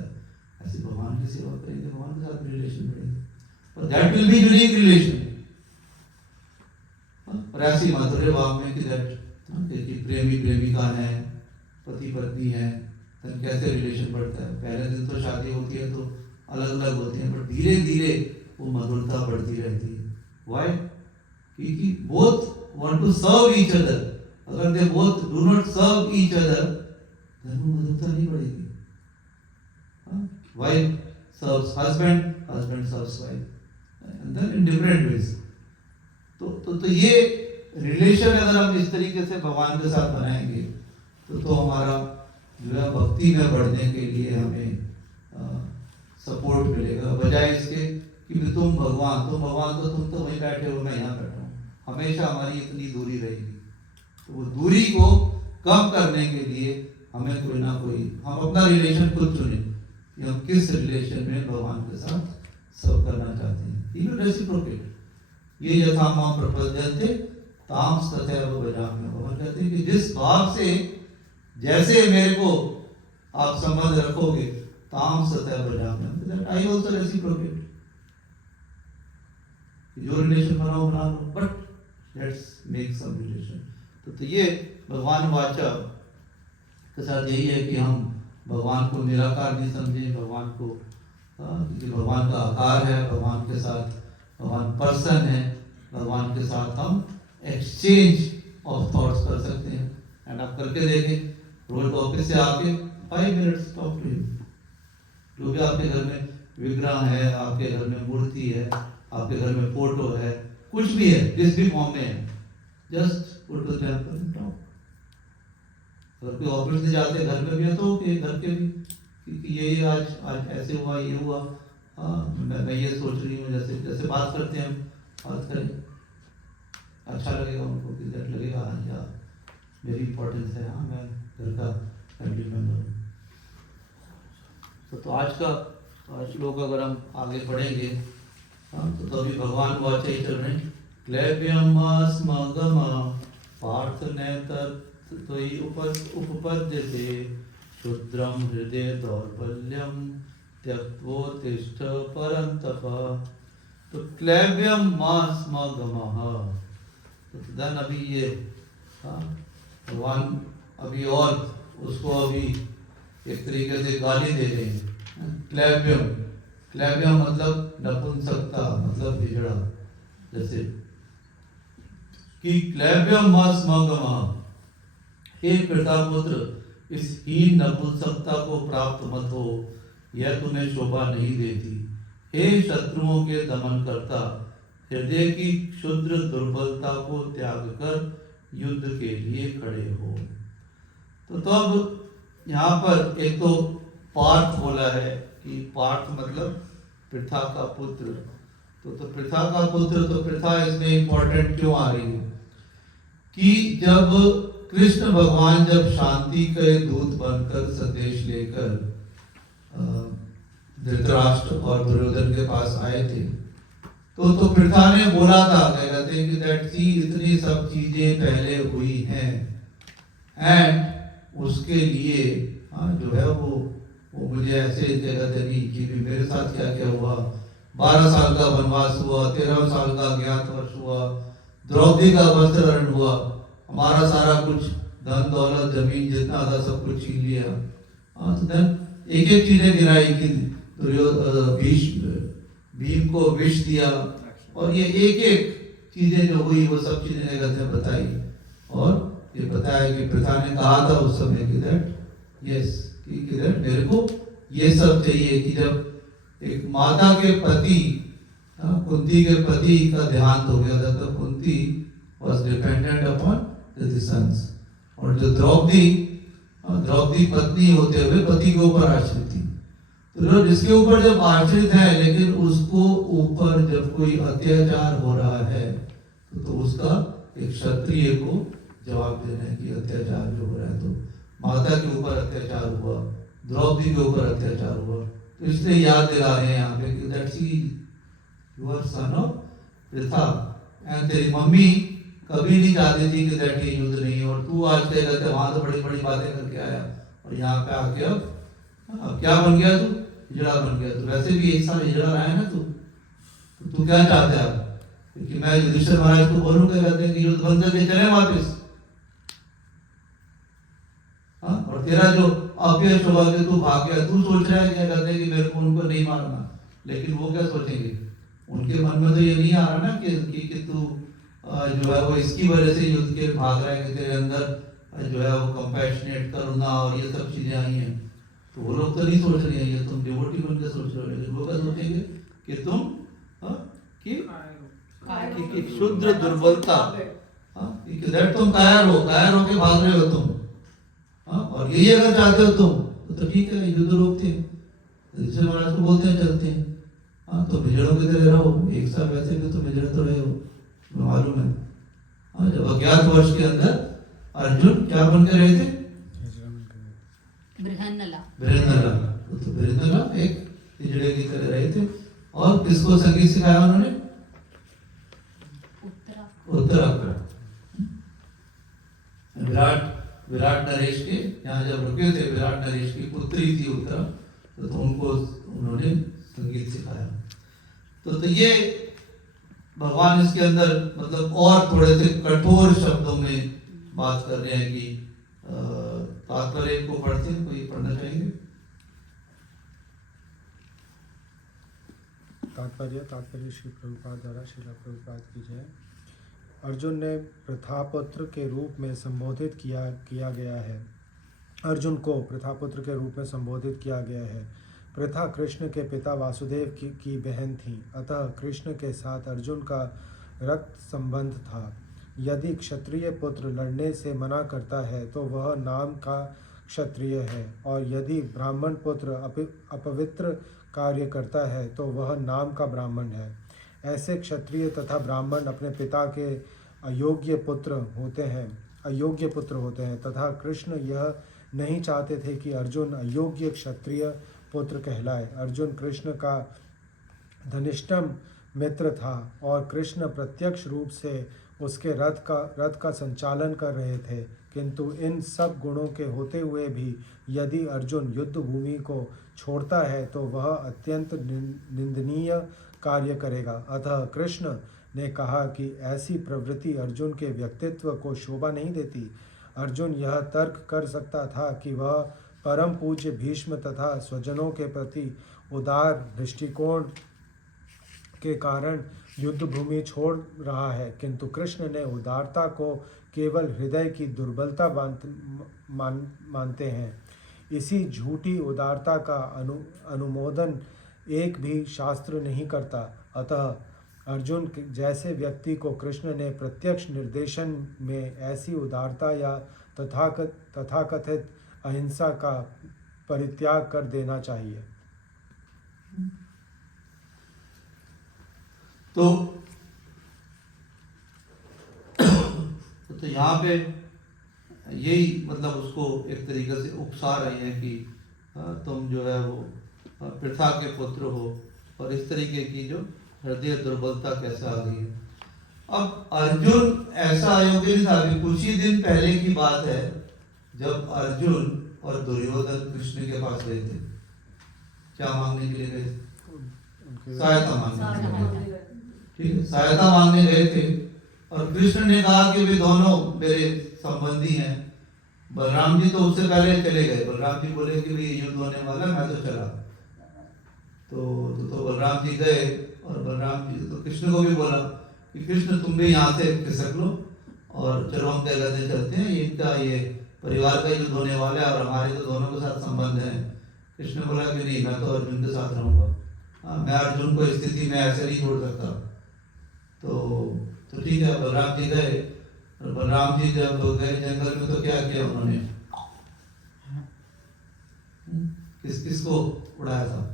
ऐसे भगवान की सेवा करेंगे, भगवान के साथ रिलेशन बढ़ेगा, और that will be unique relation. और ऐसी माधुर्य भाव में कि दैट प्रेमी प्रेमिका है, पति पत्नी है, तो कैसे रिलेशन बढ़ता है। पहले दिन तो शादी होती है तो अलग अलग होती है, पर धीरे धीरे वो मधुरता बढ़ती रहती है। व्हाई? क्योंकि both want to serve each other. अगर they both do not serve each other, then वो मधुरता नहीं बढ़ेगी। Wife serves husband, husband serves wife, then in different ways. तो ये रिलेशन अगर हम इस तरीके से भगवान के साथ बनाएंगे तो हमारा जो है भक्ति में बढ़ने के लिए हमें सपोर्ट मिलेगा, बजाय इसके कि तुम भगवान तो वहीं बैठे हो, मैं यहाँ बैठा हूँ, हमेशा हमारी इतनी दूरी रहेगी। तो वो दूरी को कम करने के लिए हमें कोई ना कोई, हम अपना रिलेशन खुद चुने कि हम किस रिलेशन में भगवान के साथ सर्व करना चाहते हैं। इवन रेसिप्रोकेट, ये यथा मां प्रपद्यन्ते ताम तथैव भजाम्यहम्। भगवान कहते हैं कि जिस भाव से जैसे मेरे को आप संबंध रखोगे ताम तथैव भजाम्यहम्, आई ऑल्सो रेसिप्रोकेट। जो रिलेशन बनाओ बना लो, but let's make some relation. तो ये भगवान वाचा के साथ यही है कि हम भगवान को निराकार नहीं समझें, भगवान को क्योंकि भगवान का आकार है, भगवान के साथ भगवान पर्सन है, भगवान के साथ हम एक्सचेंज ऑफ थॉट्स कर सकते हैं। एंड आप करके देखें, रोज ऑफिस से आके 5 मिनट्स टॉक टू हिम। जो भी आपके घर में विग्रह है, आपके घर में मूर्ति है, आपके घर में फोटो है, कुछ भी है, जिस भी फॉर्म में है, just put to temple and talk. अगर कोई ऑफिस से जाते घर में भी है तो घर के भी कि ये आज ऐसे हुआ, ये हुआ, मैं ये सोच रही हूँ, जैसे बात करते हैं हम, बात करें, अच्छा लगेगा उनको कि दैट लगेगा हाँ यार मेरी इंपॉर्टेंस है, हाँ मैं घर का फैमिली मेम्बर हूँ। तो आज का श्लोक अगर हम आगे पढ़ेंगे तो तभी भगवान वाचा ही चल रहे हैं। क्लैव्यम स्मगम पार्थ नेतत्वयि उपपद्यते क्षुद्रम हृदय दौर्बल्यम त्यक्त्वोत्तिष्ठ परन्तप। तो क्लैव्यम स्मगम, तो देन अभी ये भगवान अभी और उसको अभी एक तरीके से गाली दे रहे हैं। क्लैव्यम मतलब नपुंसकता, मतलब बिगड़ा, जैसे कि क्लैव्यम स्मगम, हे पितापुत्र इस हीन नपुंसकता को प्राप्त मत हो, यह तुम्हें शोभा नहीं देती। हे शत्रुओं के दमन करता, हृदय की क्षुद्र दुर्बलता को त्याग कर युद्ध के लिए खड़े हो। तो तब यहाँ पर एक तो पार्थ बोला है कि पार्थ मतलब पृथा का पुत्र। तो पृथा का पुत्र, तो पृथा इसमें इंपॉर्टेंट क्यों आ रही है कि जब कृष्ण भगवान जब शांति के दूत बनकर संदेश लेकर धृतराष्ट्र और दुर्योधन के पास आए थे, तो पृथा ने बोला था, कहते हैं कि दैट सी इतनी सब चीजें पहले हुई हैं एंड उसके लिए जो है वो मुझे ऐसे कहते नहीं कि मेरे साथ क्या क्या हुआ। 12 साल का वनवास हुआ, 13 साल का ज्ञातवास हुआ, द्रौपदी का वस्त्रहरण हुआ, हमारा सारा कुछ धन दौलत जमीन जितना था सब कुछ छीन लिया। तो देन एक एक चीजें गिराई कि भीम को विष दिया, और ये एक एक चीजें जो हुई वो सब चीजें कहते बताई। और ये बताया कि पृथा ने कहा था उस समय कि दैट यस कि दैट मेरे को ये सब चाहिए कि जब एक माता के प्रति कुंती के प्रति का ध्यान हो गया था, तो Kunti was dependent upon the sons, और जो द्रौपदी पत्नी होते हुए पति के ऊपर आश्रित थी। तो जिसके ऊपर जब आश्रित है लेकिन उसको ऊपर जब कोई अत्याचार हो रहा है तो उसका एक क्षत्रिय को जवाब देना है कि अत्याचार जो हो रहा है, तो माता के ऊपर अत्याचार हुआ, द्रौपदी के ऊपर अत्याचार हुआ, तो इसलिए याद दिला रहे हैं यहाँ पे कि that see you are son of Pritha and तेरी मम्मी कभी नहीं चाहती थी कि दैट ये युद्ध नहीं, और तू आज कह रहे थे वहां तो बड़ी बड़ी बातें करके आया और यहाँ पे आके अब क्या बन गया तू, हिजड़ा बन गया। तो वैसे भी एक साल हिजड़ा रहा है ना तू क्या चाहते हैं आप, क्योंकि मैं युधिष्ठिर महाराज को बोलूंगा कहते हैं कि युद्ध बंद करके चले वापिस। और तेरा जो अपयश हुआ कि तू भाग गया, तू सोच रहा है क्या कहते हैं कि मेरे को उनको नहीं मारना, लेकिन वो क्या सोचेंगे, उनके मन में तो ये नहीं आ रहा ना कि तू जो है वो इसकी वजह से युद्ध के भाग रहा है, कि तेरे अंदर जो है वो कंपैशनेट करुणा और ये सब चीजें आई हैं। तो वो लोग तो नहीं सोच रहे हैं, ये तुम डिवोटी बन के सोच रहे हो, लेकिन वो क्या सोचेंगे कि तुम कि कायरो कि शुद्र दुर्बलता, कि किधर तुम कायर होके भाग रहे हो तुम, और यही अगर चाहते हो तुम तो ठीक है, युद्ध रोकते हैं, जैसे महाराज को बोलते हैं चलते हैं। तो बिजड़ों की तरह रहो, एक साल वैसे भी तो बिजड़ तो रहे हो, मालूम है। जब अज्ञात वर्ष के अंदर अर्जुन क्या बन के रहे थे, बृहन्नला, तो बृहन्नला एक हिजड़े की तरह रहे थे। और किसको संगीत सिखाया उन्होंने, उत्तराखंड। विराट नरेश के यहाँ जब रुके थे, विराट नरेश की पुत्री थी उत्तरा, तो उनको उन्होंने संगीत सिखाया। तो ये भगवान इसके अंदर मतलब और थोड़े से कठोर शब्दों में बात कर रहे हैं कि तात्पर्य को पढ़ते हैं, कोई पढ़ना चाहेंगे? तात्पर्य श्री प्रभुपाद द्वारा श्रील प्रभुपाद की जय। अर्जुन ने प्रथापुत्र के रूप में संबोधित किया गया है। अर्जुन को प्रथापुत्र के रूप में संबोधित किया गया है। प्रथा कृष्ण के पिता वासुदेव की बहन थी, अतः कृष्ण के साथ अर्जुन का रक्त संबंध था। यदि क्षत्रिय पुत्र लड़ने से मना करता है तो वह नाम का क्षत्रिय है, और यदि ब्राह्मण पुत्र अपवित्र कार्य करता है तो वह नाम का ब्राह्मण है। ऐसे क्षत्रिय तथा ब्राह्मण अपने पिता के अयोग्य पुत्र होते हैं तथा कृष्ण यह नहीं चाहते थे कि अर्जुन अयोग्य क्षत्रिय पुत्र कहलाए। अर्जुन कृष्ण का धनिष्ठम मित्र था और कृष्ण प्रत्यक्ष रूप से उसके रथ का संचालन कर रहे थे, किंतु इन सब गुणों के होते हुए भी यदि अर्जुन युद्ध भूमि को छोड़ता है तो वह अत्यंत निंदनीय कार्य करेगा। अतः कृष्ण ने कहा कि ऐसी प्रवृत्ति अर्जुन के व्यक्तित्व को शोभा नहीं देती। अर्जुन यह तर्क कर सकता था कि वह परम पूज्य भीष्म तथा स्वजनों के प्रति उदार दृष्टिकोण के कारण युद्ध भूमि छोड़ रहा है, किंतु कृष्ण ने उदारता को केवल हृदय की दुर्बलता मानते हैं। इसी झूठी उदारता का अनुमोदन एक भी शास्त्र नहीं करता। अतः अर्जुन जैसे व्यक्ति को कृष्ण ने प्रत्यक्ष निर्देशन में ऐसी उदारता या तथाकथित अहिंसा का परित्याग कर देना चाहिए। तो यहाँ पे यही मतलब उसको एक तरीके से उकसा रहे हैं कि तुम जो है वो प्रथा के पुत्र हो, और इस तरीके की जो हृदय दुर्बलता कैसे आ गई है। अब अर्जुन ऐसा अयोग्य नहीं था। अभी कुछ ही दिन पहले की बात है जब अर्जुन और दुर्योधन कृष्ण के पास गए थे, क्या मांगने के लिए गए थे? सहायता मांगने। ठीक है, सहायता मांगने गए थे, और कृष्ण ने कहा कि वे दोनों मेरे संबंधी हैं। बलराम जी तो उससे पहले चले गए। बलराम जी बोले कि भाई युद्ध होने वाला, मैं तो चला। तो बलराम जी गए, और बलराम जी तो कृष्ण को भी बोला कि कृष्ण तुम भी यहाँ से खिसक लो और चलो हम तय करने चलते हैं, इनका ये परिवार का युद्ध होने वाला है और हमारे तो दोनों के साथ संबंध है। कृष्ण बोला कि नहीं, मैं तो अर्जुन के साथ रहूंगा, मैं अर्जुन को स्थिति में ऐसे नहीं छोड़ सकता। तो ठीक है, बलराम जी गए, और बलराम जी जब गए जंगल में तो क्या किया उन्होंने, किसको उड़ाया था?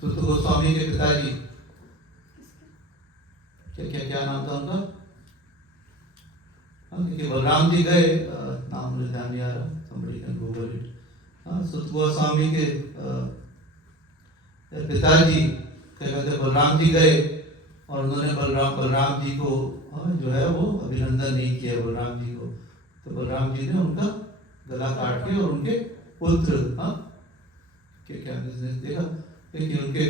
सुत गोस्वामी के पिताजी, क्या नाम था उनका? क्योंकि बलराम जी गए, नाम मुझे ध्यान नहीं आ रहा, somebody can Google it। सुत गोस्वामी के पिताजी क्या कहते हैं, बलराम जी गए और उन्होंने बलराम जी को जो है वो अभिनंदन नहीं किया बलराम जी को। तो बलराम जी ने उनका गला काट के और उनके पुत्र क्या देखा कि उनके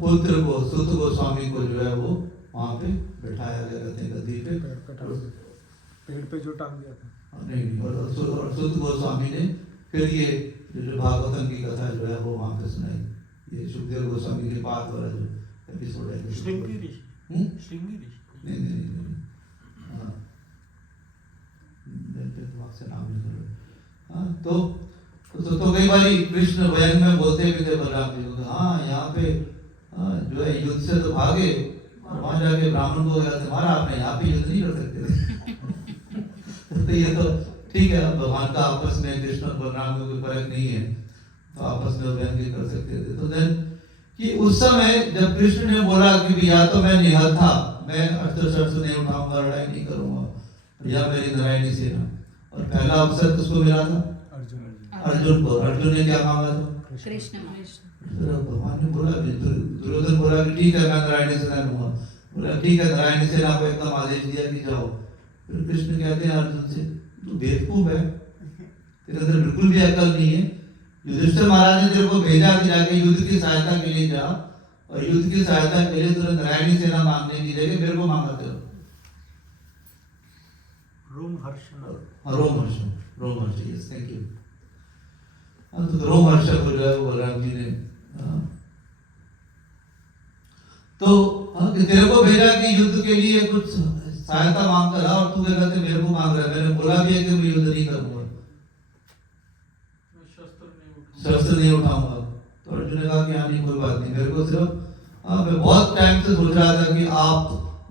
पुत्र को, सुत गोस्वामी को जो है वो वहाँ पे बैठाया गया, कहते हैं गद्दी पे, पेड़ पे जो टांग दिया था। नहीं, और सुत गोस्वामी ने फिर ये जो भागवतम की कथा जो है वो वहाँ पे सुनाई। ये सुखदेव गोस्वामी के बाद वाला जो एपिसोड है, श्रृंगी ऋषि। नहीं, दिमाग से नाम निकल रहा। हाँ, तो कई बार कृष्ण वयन में बोलते भी थे बलराम जी को, हाँ यहाँ पे जो है युद्ध से तो भागे और वहां जाके ब्राह्मण को गया मारा आपने, यहाँ पे युद्ध नहीं कर सकते। तो ये तो ठीक है, भगवान का आपस में कृष्ण और बलराम में कोई फर्क नहीं है, तो आपस में व्यंग्य कर सकते थे। तो देन कि उस समय जब कृष्ण ने बोला कि या तो मैं निहत था, मैं अस्त्र शस्त्र नहीं उठाऊंगा, लड़ाई नहीं करूंगा, या मेरी नारायणी सेना, और पहला अवसर किसको मिला था? अर्जुन को। अर्जुन ने क्या मांगा था? कृष्ण। भगवान ने बोला, दुर्योधन बोला कि ठीक है मैं नारायणी सेना लूंगा, बोला ठीक है नारायणी सेना को एकदम आदेश दिया कि जाओ। फिर कृष्ण कहते हैं अर्जुन से, तू बेवकूफ है, तेरे अंदर बिल्कुल भी अकल नहीं है। युधिष्ठिर महाराज ने तेरे को भेजा कि जाके युद्ध की सहायता के लिए जा, और युद्ध की सहायता के लिए तुरंत नारायणी सेना मांगने की जगह मेरे को मांगा करो। रोमहर्ष, यस थैंक यू। तो रोमहर्ष को जो है वो बलराम जी ने तो कि तेरे को भेजा कि युद्ध के लिए कुछ सहायता मांग कर, और तू क्या कहते मेरे को मांग रहा है, मैंने बोला भी है कि मैं युद्ध नहीं करूंगा, शस्त्र नहीं उठाऊंगा। तो अर्जुन ने कहा कि हाँ नहीं कोई बात नहीं, मेरे को सिर्फ मैं बहुत टाइम से सोच रहा था कि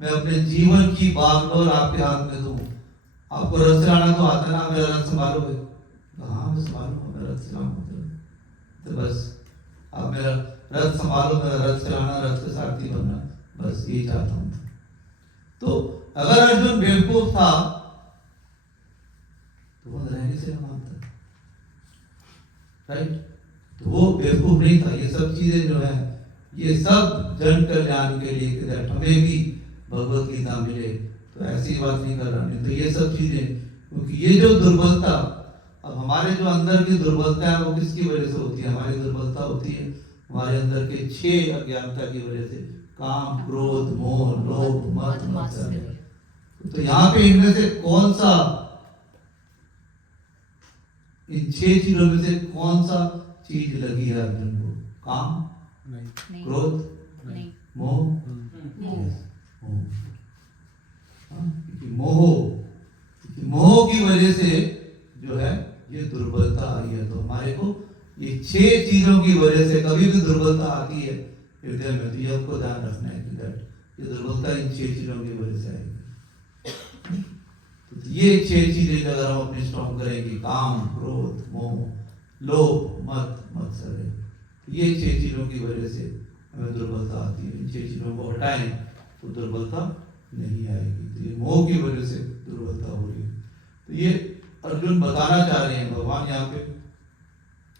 मैं अपने जीवन की बागडोर आपके हाथ में दूं। आपको रथ चलाना तो आता ना, मेरा रथ संभालोगे? हाँ मैं संभालूंगा, मैं रथ चलाऊंगा। तो बस आप मेरा रथ संभालो, मेरा रथ चलाना, रथ के सारथी बनना, बस यही चाहता हूँ। तो अगर अर्जुन बेवकूफ था तो वो नारायणी सेना मांगता, राइट? तो वो बेवकूफ नहीं था। ये सब चीजें जो है ये सब जन कल्याण के लिए, कि हमें भी भगवत गीता मिले, तो ऐसी बात नहीं कर रहा। नहीं तो ये सब चीजें, क्योंकि ये जो दुर्बलता, अब हमारे जो अंदर की दुर्बलता है वो किसकी वजह से होती है? हमारी दुर्बलता होती है हमारे अंदर के 6 अज्ञानता की वजह से, काम, क्रोध, मोह, लोभ, मद, मत्सर्य। तो यहाँ पे इनमें से कौन सा, इन 6 चीजों में से कौन सा चीज लगी है अर्जुन को? काम नहीं, क्रोध नहीं, मोह मोह की वजह से जो है ये दुर्बलता आई है। तो हमारे को ये 6 चीजों की वजह से कभी भी दुर्बलता आती है हृदय में, तो ये आपको ध्यान रखना है कि ये दुर्बलता इन 6 चीजों की वजह से आएगी। तो ये 6 चीजें अगर हम अपनी स्ट्रॉन्ग करेंगे, काम, क्रोध, मोह, लोभ, मद, मत्सर्य, ये 6 चीजों की वजह से हमें दुर्बलता आती है। इन 6 चीजों को हटाएं तो दुर्बलता नहीं आएगी। तो ये मोह की वजह से दुर्बलता हो रही है। तो ये अर्जुन बताना चाह रहे हैं, भगवान यहाँ पे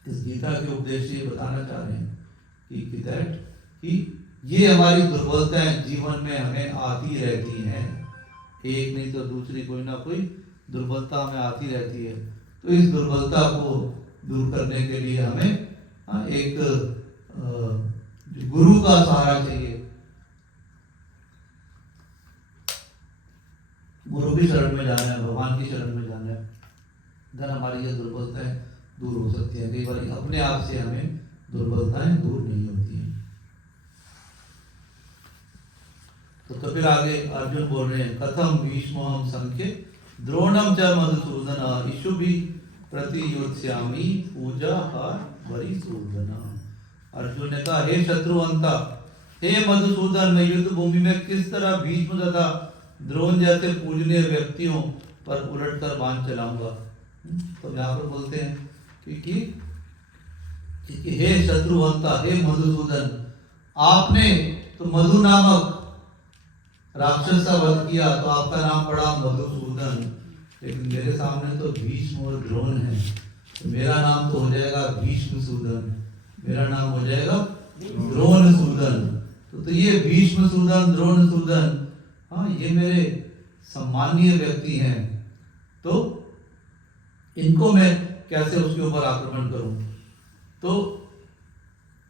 इस गीता के उपदेश से बताना चाह रहे हैं कि ये हमारी दुर्बलताएं जीवन में हमें आती रहती हैं, एक नहीं तो दूसरी कोई ना कोई दुर्बलता हमें आती रहती है। तो इस दुर्बलता को दूर करने के लिए हमें एक गुरु का सहारा चाहिए। गुरु की शरण में जाना है, भगवान की शरण में जाना है, धन हमारी ये दुर्बलताएं दूर हो सकती है। कई बार अपने आप से हमें दुर्बलताएं दूर नहीं होती हैं। तो फिर आगे अर्जुन बोल रहे हैं, कथम भीष्मोहम संख्ये द्रोणम च मधुसूदन इषुभि प्रतियोत्स्यामि पूजा वरिसूदन। अर्जुन ने कहा, हे शत्रुवंता, हे मधुसूदन, मैं युद्ध भूमि में किस तरह भीष्म तथा द्रोण जैसे पूजनीय व्यक्तियों पर उलटकर बाण चलाऊंगा। तो यहाँ पर बोलते हैं कि हे शत्रुवंता, हे मधुसूदन, आपने तो मधु नामक राक्षस का वध किया तो आपका नाम पड़ा मधुसूदन, लेकिन मेरे सामने तो भीष्म और द्रोण है, तो मेरा नाम तो हो जाएगा भीष्मसूदन, मेरा नाम हो जाएगा द्रोणसूदन। तो ये भीष्मसूदन, द्रोणसूदन, हाँ ये मेरे सम्मानीय व्यक्ति हैं, तो इनको मैं कैसे उसके ऊपर आक्रमण करूं।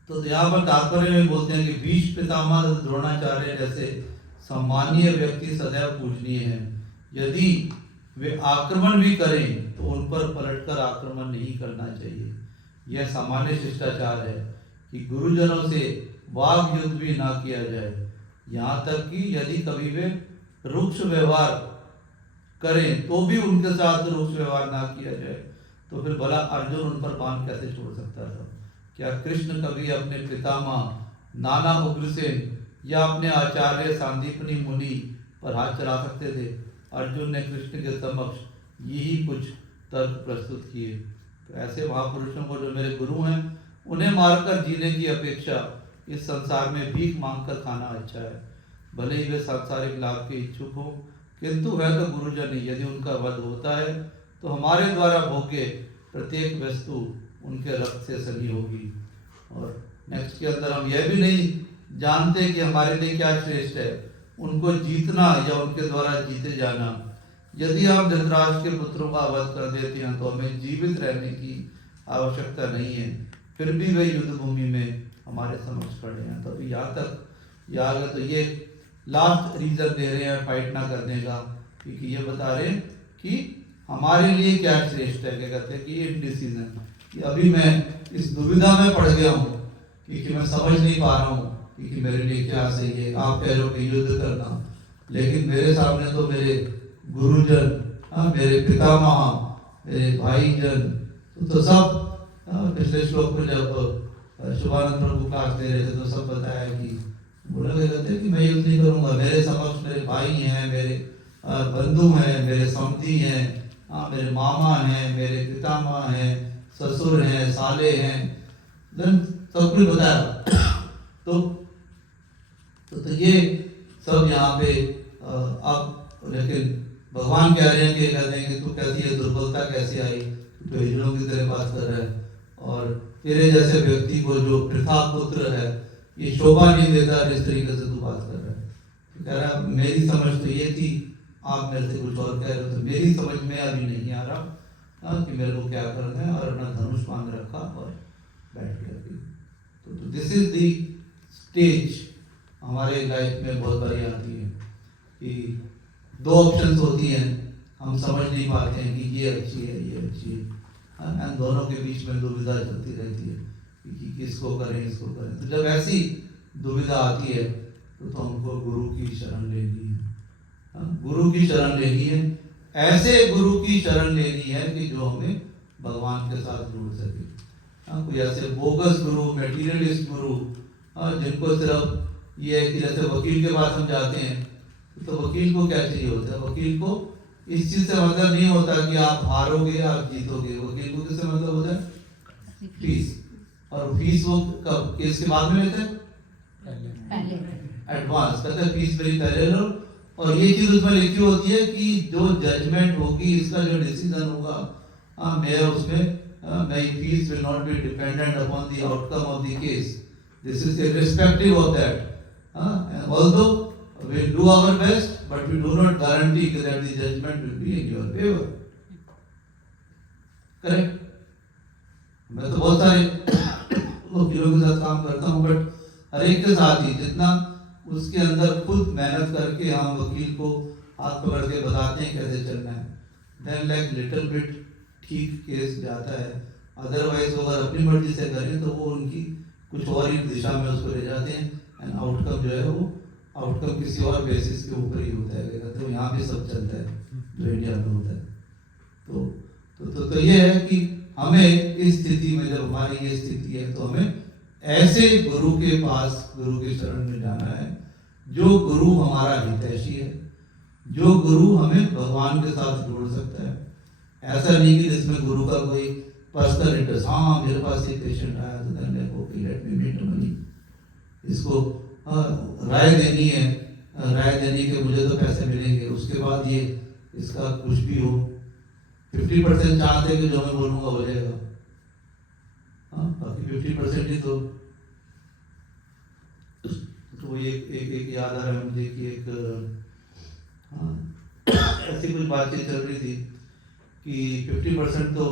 तो यहाँ पर तात्पर्य में बोलते हैं कि भीष्म पितामह द्रोणाचार्य जैसे सम्मानीय व्यक्ति सदैव पूजनीय हैं। यदि वे आक्रमण भी करें तो उन पर पलटकर आक्रमण नहीं करना चाहिए। यह सामान्य शिष्टाचार है कि गुरुजनों से वाग युद्ध भी ना किया जाए, यहाँ तक कि यदि कभी वे रुक्ष व्यवहार करें तो भी उनके साथ रोष व्यवहार ना किया जाए, तो फिर भला अर्जुन उन पर बाण कैसे छोड़ सकता था? क्या कृष्ण कभी अपने पितामह नाना उग्रसेन या अपने आचार्य सांदीपनी मुनि पर हाथ चला सकते थे? अर्जुन ने कृष्ण के समक्ष यही कुछ तर्क प्रस्तुत किए। तो ऐसे महापुरुषों को जो मेरे गुरु हैं, उन्हें मारकर जीने की अपेक्षा इस संसार में भीख मांगकर खाना अच्छा है। भले ही वे सांसारिक लाभ के इच्छुक हो, किंतु वह तो गुरुजन ही, यदि उनका वध होता है तो हमारे द्वारा भोगे प्रत्येक वस्तु उनके रक्त से सनी होगी। और नेक्स्ट के अंदर हम यह भी नहीं जानते कि हमारे लिए क्या श्रेष्ठ है, उनको जीतना या उनके द्वारा जीते जाना। यदि हम धृतराष्ट्र के पुत्रों का वध कर देते हैं तो हमें जीवित रहने की आवश्यकता नहीं है, फिर भी वे युद्ध भूमि में हमारे समक्ष खड़े हैं। तो अभी यहाँ तक ये आ गया, तो ये लास्ट रीजन दे रहे हैं फाइट ना करने का, क्योंकि ये बता रहे हैं कि हमारे लिए क्या श्रेष्ठ है। क्या कहते हैं कि इनडिसीजन, कि अभी मैं इस दुविधा में पड़ गया हूँ क्योंकि मैं समझ नहीं पा रहा हूँ कि मेरे लिए क्या सही है। आप कह रहे हो कि युद्ध करना, लेकिन मेरे सामने तो मेरे गुरुजन, मेरे पितामह, मेरे भाईजन, तो सब पिछले श्लोक में जब शुभानंद प्रभु क्लास दे रहे थे तो सब बताया कि बोला कहते हैं कि मैं युद्ध नहीं करूंगा, मेरे समक्ष मेरे भाई हैं, मेरे बंधु हैं, मेरे समधी हैं, मेरे मामा हैं, मेरे पितामह हैं, ससुर हैं, साले हैं, सब कुछ बताया। तो ये सब यहाँ पे अब लेकिन भगवान कह रहे हैं कि कहते हैं कि तू कैसी है, दुर्बलता कैसे आई, तो हिजड़ों की तरह बात कर रहा है, और तेरे जैसे व्यक्ति को जो पृथा पुत्र है ये शोभा नहीं देता, इस तरीके से तू बात कर रहा है। तो कह रहा है मेरी समझ तो ये थी, आप मेरे से कुछ और कह रहे हो, तो मेरी समझ में अभी नहीं आ रहा कि मेरे को क्या करना है, और अपना धनुष बांध रखा और बैठ गया। तो दिस इज दी स्टेज हमारे लाइफ में बहुत बारी आती है कि दो ऑप्शंस होती हैं, हम समझ नहीं पाते हैं कि ये अच्छी है, ये अच्छी है, एंड दोनों के बीच में दुविधा चलती रहती है कि किसको करें, इसको करें। तो जब ऐसी दुविधा आती है तो हमको गुरु की शरण लेनी है, गुरु की शरण लेनी है, ऐसे गुरु की शरण लेनी है कि जो हमें भगवान के साथ जोड़ सके। कोई ऐसे बोगस गुरु, मेटीरियलिस्ट गुरु, जिनको सिर्फ ये है कि जैसे वकील के पास हम जाते हैं तो वकील को क्या चाहिए होता है, वकील को इस चीज से मतलब नहीं होता कि आप हारोगे आप जीतोगे, वकील को किससे मतलब होता है, फीस। और फीस वो कब केस के बाद में लेते हैं, एडवांस कहते हैं फीस मेरी पहले लो, और ये चीज उसमें लिखी होती है कि जो जजमेंट होगी, इसका जो डिसीजन होगा, मेरा उसमें my fees will not be dependent upon the outcome of the case. This is irrespective of that. Although we do our best, but we do not guarantee that the judgment will be in your favor. Correct? मैं तो बहुत सारे वकीलों के साथ काम करता हूँ, बट हर एक के साथ ही जितना उसके अंदर खुद मेहनत करके हम वकील को हाथ पकड़ के बताते हैं कैसे चलना है, then like little bit ठीक केस जाता है। अदरवाइज अगर अपनी मर्जी से करें तो वो उनकी कुछ और ही दिशा में उसको ले जाते हैं, एंड आउटकम जो है वो आउटकम किसी और बेसिस के ऊपर ही होता है। तो यहाँ भी सब चलता है जो इंडिया में होता है। तो ये है कि हमें इस स्थिति में, जब हमारी ये स्थिति है, तो हमें ऐसे गुरु के पास, गुरु के शरण में जाना है जो गुरु हमारा हितैषी है, जो गुरु हमें भगवान के साथ जोड़ सकता है। ऐसा नहीं कि जिसमें गुरु का कोई पर्सनल इंटरेस्ट, हाँ मेरे पास एक पेशेंट आया तो then let me make money, इसको राय देनी है, राय देने के मुझे तो पैसे मिलेंगे, उसके बाद ये इसका कुछ भी हो, 50% चांस है कि जो मैं बोलूँगा हो जाएगा, बाकी 50% ही तो एक याद आ रहा है मुझे कि एक ऐसी कुछ बातचीत चल रही थी कि 50% तो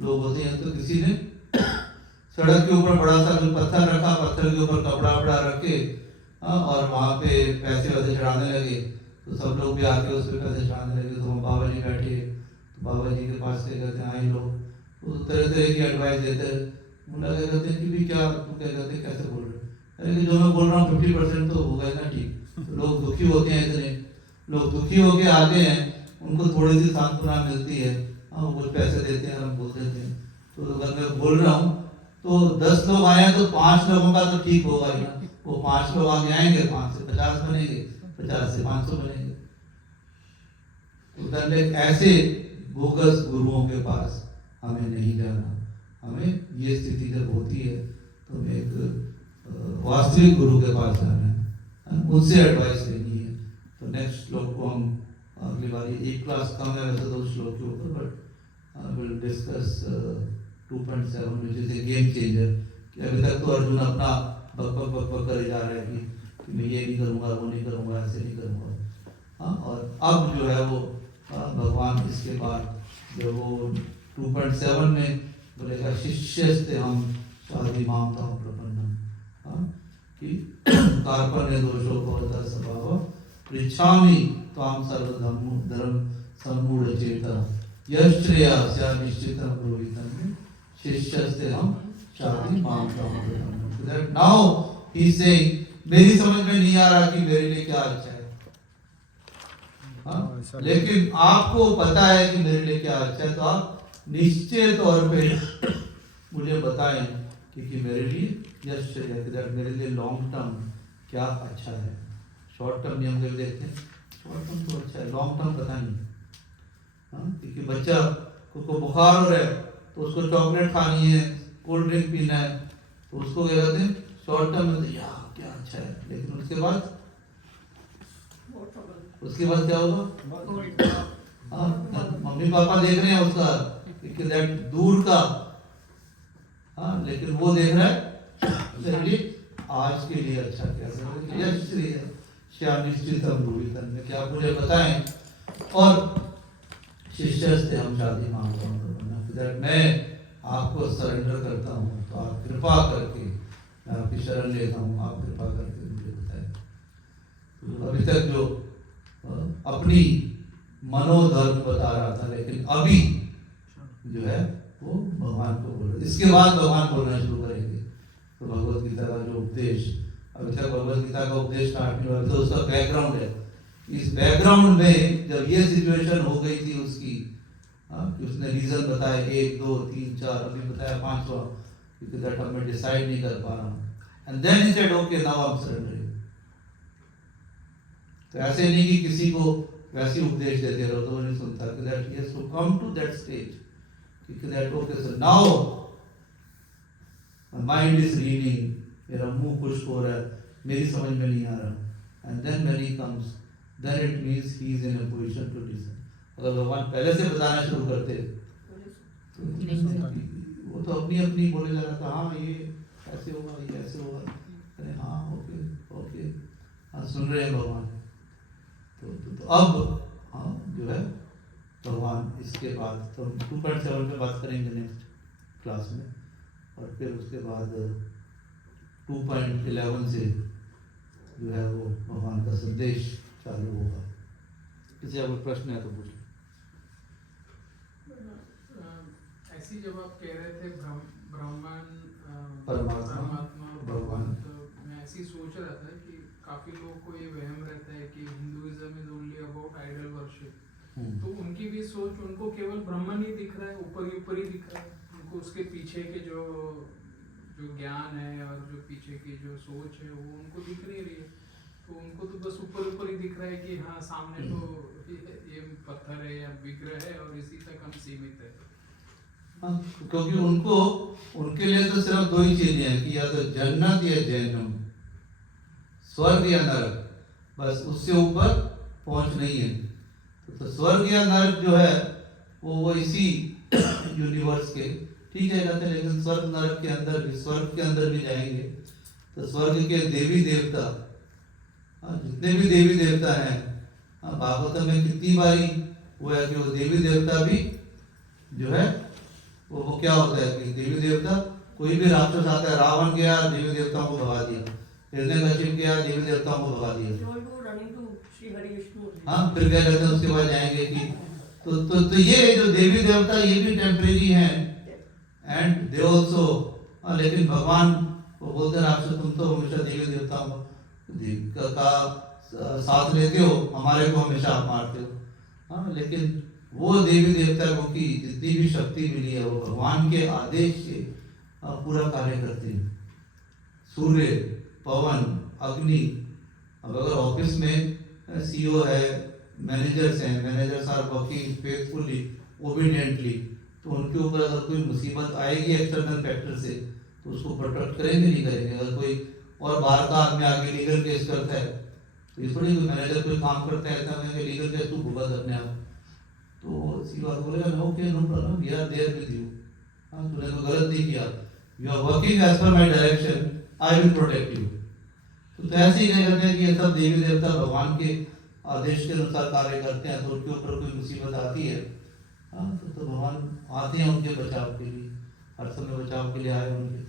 लोग होते हैं, तो किसी ने सड़क के ऊपर बड़ा सा कोई पत्थर रखा, पत्थर के ऊपर कपड़ा वपड़ा रख के और वहाँ पे पैसे वैसे चढ़ाने लगे, तो सब लोग भी आके उस पर पैसे चढ़ाने लगे। तो बाबा जी बैठे, तो बाबा जी के पास से कहते हैं आए लोग, तो तरह तरह की एडवाइस देते हैं। मुझे क्या कहते हैं कि भी क्या तू क्या कहते हैं, कैसे बोल रहे, अरे कि जो मैं बोल रहा हूँ 50% तो होगा ना ठीक। तो लोग दुखी होते हैं, इतने लोग दुखी होके आते हैं, उनको थोड़ी सी सांत्वना मिलती है, हाँ कुछ पैसे देते हैं, हम बोल देते हैं। तो अगर मैं बोल रहा हूँ तो 10 लोग आए तो 5 लोगों का तो ठीक होगा ही ना। वो 5 लोग आगे आएंगे, 5 से 50 बनेंगे, 50 से 500 बनेंगे। तो ऐसे बोगस गुरुओं के पास हमें नहीं जाना। हमें ये स्थिति जब होती है तो हमें एक वास्तविक गुरु के पास जाना है, उनसे एडवाइस लेनी है। तो नेक्स्ट श्लोक को हम अगली बार, एक क्लास कम है वैसे 2 श्लोक के ऊपर, but will discuss 2.7 which is a game changer. कि अभी तक तो अर्जुन अपना बक करे जा रहा है कि मैं ये नहीं करूँगा, वो नहीं करूँगा, ऐसे नहीं करूँगा। हाँ, और अब जो है वो भगवान इसके बाद जो वो 2.7 में बोलेगा शिष्यस्ते हम शादी मामता प्रपन्नम, कि कार्पण्य दोषो भवतः स्वभाव पृच्छामि त्वां सर्वधर्म सम्मूढ़ चेता यश्रेया स्या निश्चितं ब्रूहितं शिष्यस्ते हम शादी मामता प्रपन्नम। That now he is saying मेरी समझ में नहीं आ रहा कि मेरे लिए क्या अच्छा है, लेकिन आपको पता है कि मेरे लिए क्या अच्छा है, तो आप निश्चित तौर पे मुझे बताएं कि मेरे लिए यश मेरे लिए लॉन्ग टर्म क्या अच्छा है। शॉर्ट टर्म हम जब देखते हैं, शॉर्ट टर्म तो अच्छा है, लॉन्ग टर्म पता नहीं। हाँ, क्योंकि बच्चा को बुखार हो रहा है तो उसको चॉकलेट खानी है, कोल्ड ड्रिंक पीना है, तो उसको क्या कहते हैं शॉर्ट टर्म में यार क्या अच्छा है, लेकिन उसके बाद क्या होगा? हाँ, मम्मी पापा देख रहे हैं उसका कि दैट दूर का, हाँ, लेकिन वो देख रहा है आज के लिए अच्छा क्या श्याम निश्चित में क्या मुझे बताएं। और शिष्यस्ते हम शादी मांगता हूँ, मैं आपको सरेंडर करता हूँ, तो आप कृपा करके मैं आपकी शरण लेता हूँ, आप कृपा करके मुझे बताएं। तो अभी तक जो अपनी मनोधर्म बता रहा था, लेकिन अभी जो है वो भगवान को बोल रहे, इसके बाद भगवान बोलना शुरू करेंगे। तो भगवत गीता का जो उपदेश, अभी तक भगवत गीता का उपदेश स्टार्ट नहीं हुआ, तो उसका बैकग्राउंड है। इस बैकग्राउंड में जब ये सिचुएशन हो गई थी उसकी, कि उसने रीजन बताया 1 2 3 4, अभी बताया 5वां, क्योंकि दैट मैं डिसाइड नहीं कर पा रहा हूँ, and then he said okay now I am surrendering. तो ऐसे नहीं कि किसी को वैसे उपदेश देते रहो तो वो नहीं सुनता, कि that yes to come to that stage, कि that okay sir now my mind is reading, मेरा मुंह खुश हो रहा है, मेरी समझ में नहीं आ रहा, and then when he comes then it means he is in a position to listen. अगर भगवान पहले से बताना शुरू करते तो वो तो अपनी अपनी बोले जा रहा था, हाँ ये ऐसे होगा, ये ऐसे होगा, अरे हाँ ओके ओके, हाँ सुन रहे हैं भगवान। तो अब हाँ जो है भगवान इसके बाद तो 2.7 पे बात करेंगे नेक्स्ट क्लास में, और फिर उसके बाद 2.11 से जो है वो भगवान का संदेश चालू होगा। किसी का कोई प्रश्न है तो पूछिए। ऐसी जब आप कह रहे थे ब्राह्मण परमात्मा भगवान, तो मैं ऐसी सोच रहा था कि काफी लोगों को ये वहम रहता है कि Hinduism is only about idol worship, तो उनकी भी सोच, उनको केवल ब्राह्मण ही दिख रहा है, ऊपर ही दिख रहा है, उनको उसके पीछे के जो ज्ञान है और जो पीछे की जो सोच है वो उनको दिख नहीं रही है। तो उनको तो बस ऊपर ही दिख रहा है कि हाँ सामने तो ये पत्थर है या विग्रह है और इसी तक हम सीमित है। हाँ, क्योंकि उनको उनके लिए तो सिर्फ 2 ही चीजें हैं कि या तो जन्नत या जहन्नम, स्वर्ग या नरक, बस उससे ऊपर पहुंच नहीं है। तो स्वर्ग या नरक जो है वो इसी यूनिवर्स के ठीक है कहते हैं, लेकिन स्वर्ग नरक के अंदर भी, स्वर्ग के अंदर भी जाएंगे तो स्वर्ग के देवी देवता, जितने भी देवी देवता हैं, भागवत में कितनी बारी वो है कि वो देवी देवता भी जो है वो क्या होता है कि देवी देवता, कोई भी राक्षस आता है, रावण गया देवी देवताओं को भगा दिया, हिरण्यकशिप गया देवी देवताओं को भगा दिया, हाँ फिर क्या कहते हैं उसके बाद जाएंगे कि तो ये जो देवी देवता ये भी टेम्परेरी हैं एंड दे ऑल्सो, लेकिन भगवान वो बोलते राक्षस तुम तो हमेशा देवी देवताओं का साथ लेते हो, हमारे को हमेशा आप मारते हो। हाँ, लेकिन वो देवी देवता को की जितनी भी शक्ति मिली है वो भगवान के आदेश से पूरा कार्य करते हैं। सूर्य, पवन, अग्नि, अब अगर ऑफिस में सीईओ है, मैनेजर्स हैं, managers are working faithfully, obediently, तो उनके ऊपर अगर कोई मुसीबत आएगी एक्सटर्नल फैक्टर से तो उसको प्रोटेक्ट करेंगे नहीं करेंगे। अगर कोई और बाहर का आदमी आगे लीगल केस करता है तो इस थोड़ी कोई मैनेजर कोई काम करता है ऐसा मैं लीगल केस तू भुगत अपने आप, तो सीईओ बोलेगा no okay no problem, we are there with you. हाँ, तूने तो गलत नहीं किया, you are working as per my direction, I will protect you. तो ऐसे ही कह करते हैं कि ये सब देवी देवता भगवान के आदेश के अनुसार कार्य करते हैं, तो उनके ऊपर कोई मुसीबत आती है हाँ तो भगवान आते हैं उनके बचाव के लिए, हर समय बचाव के लिए आए उनके।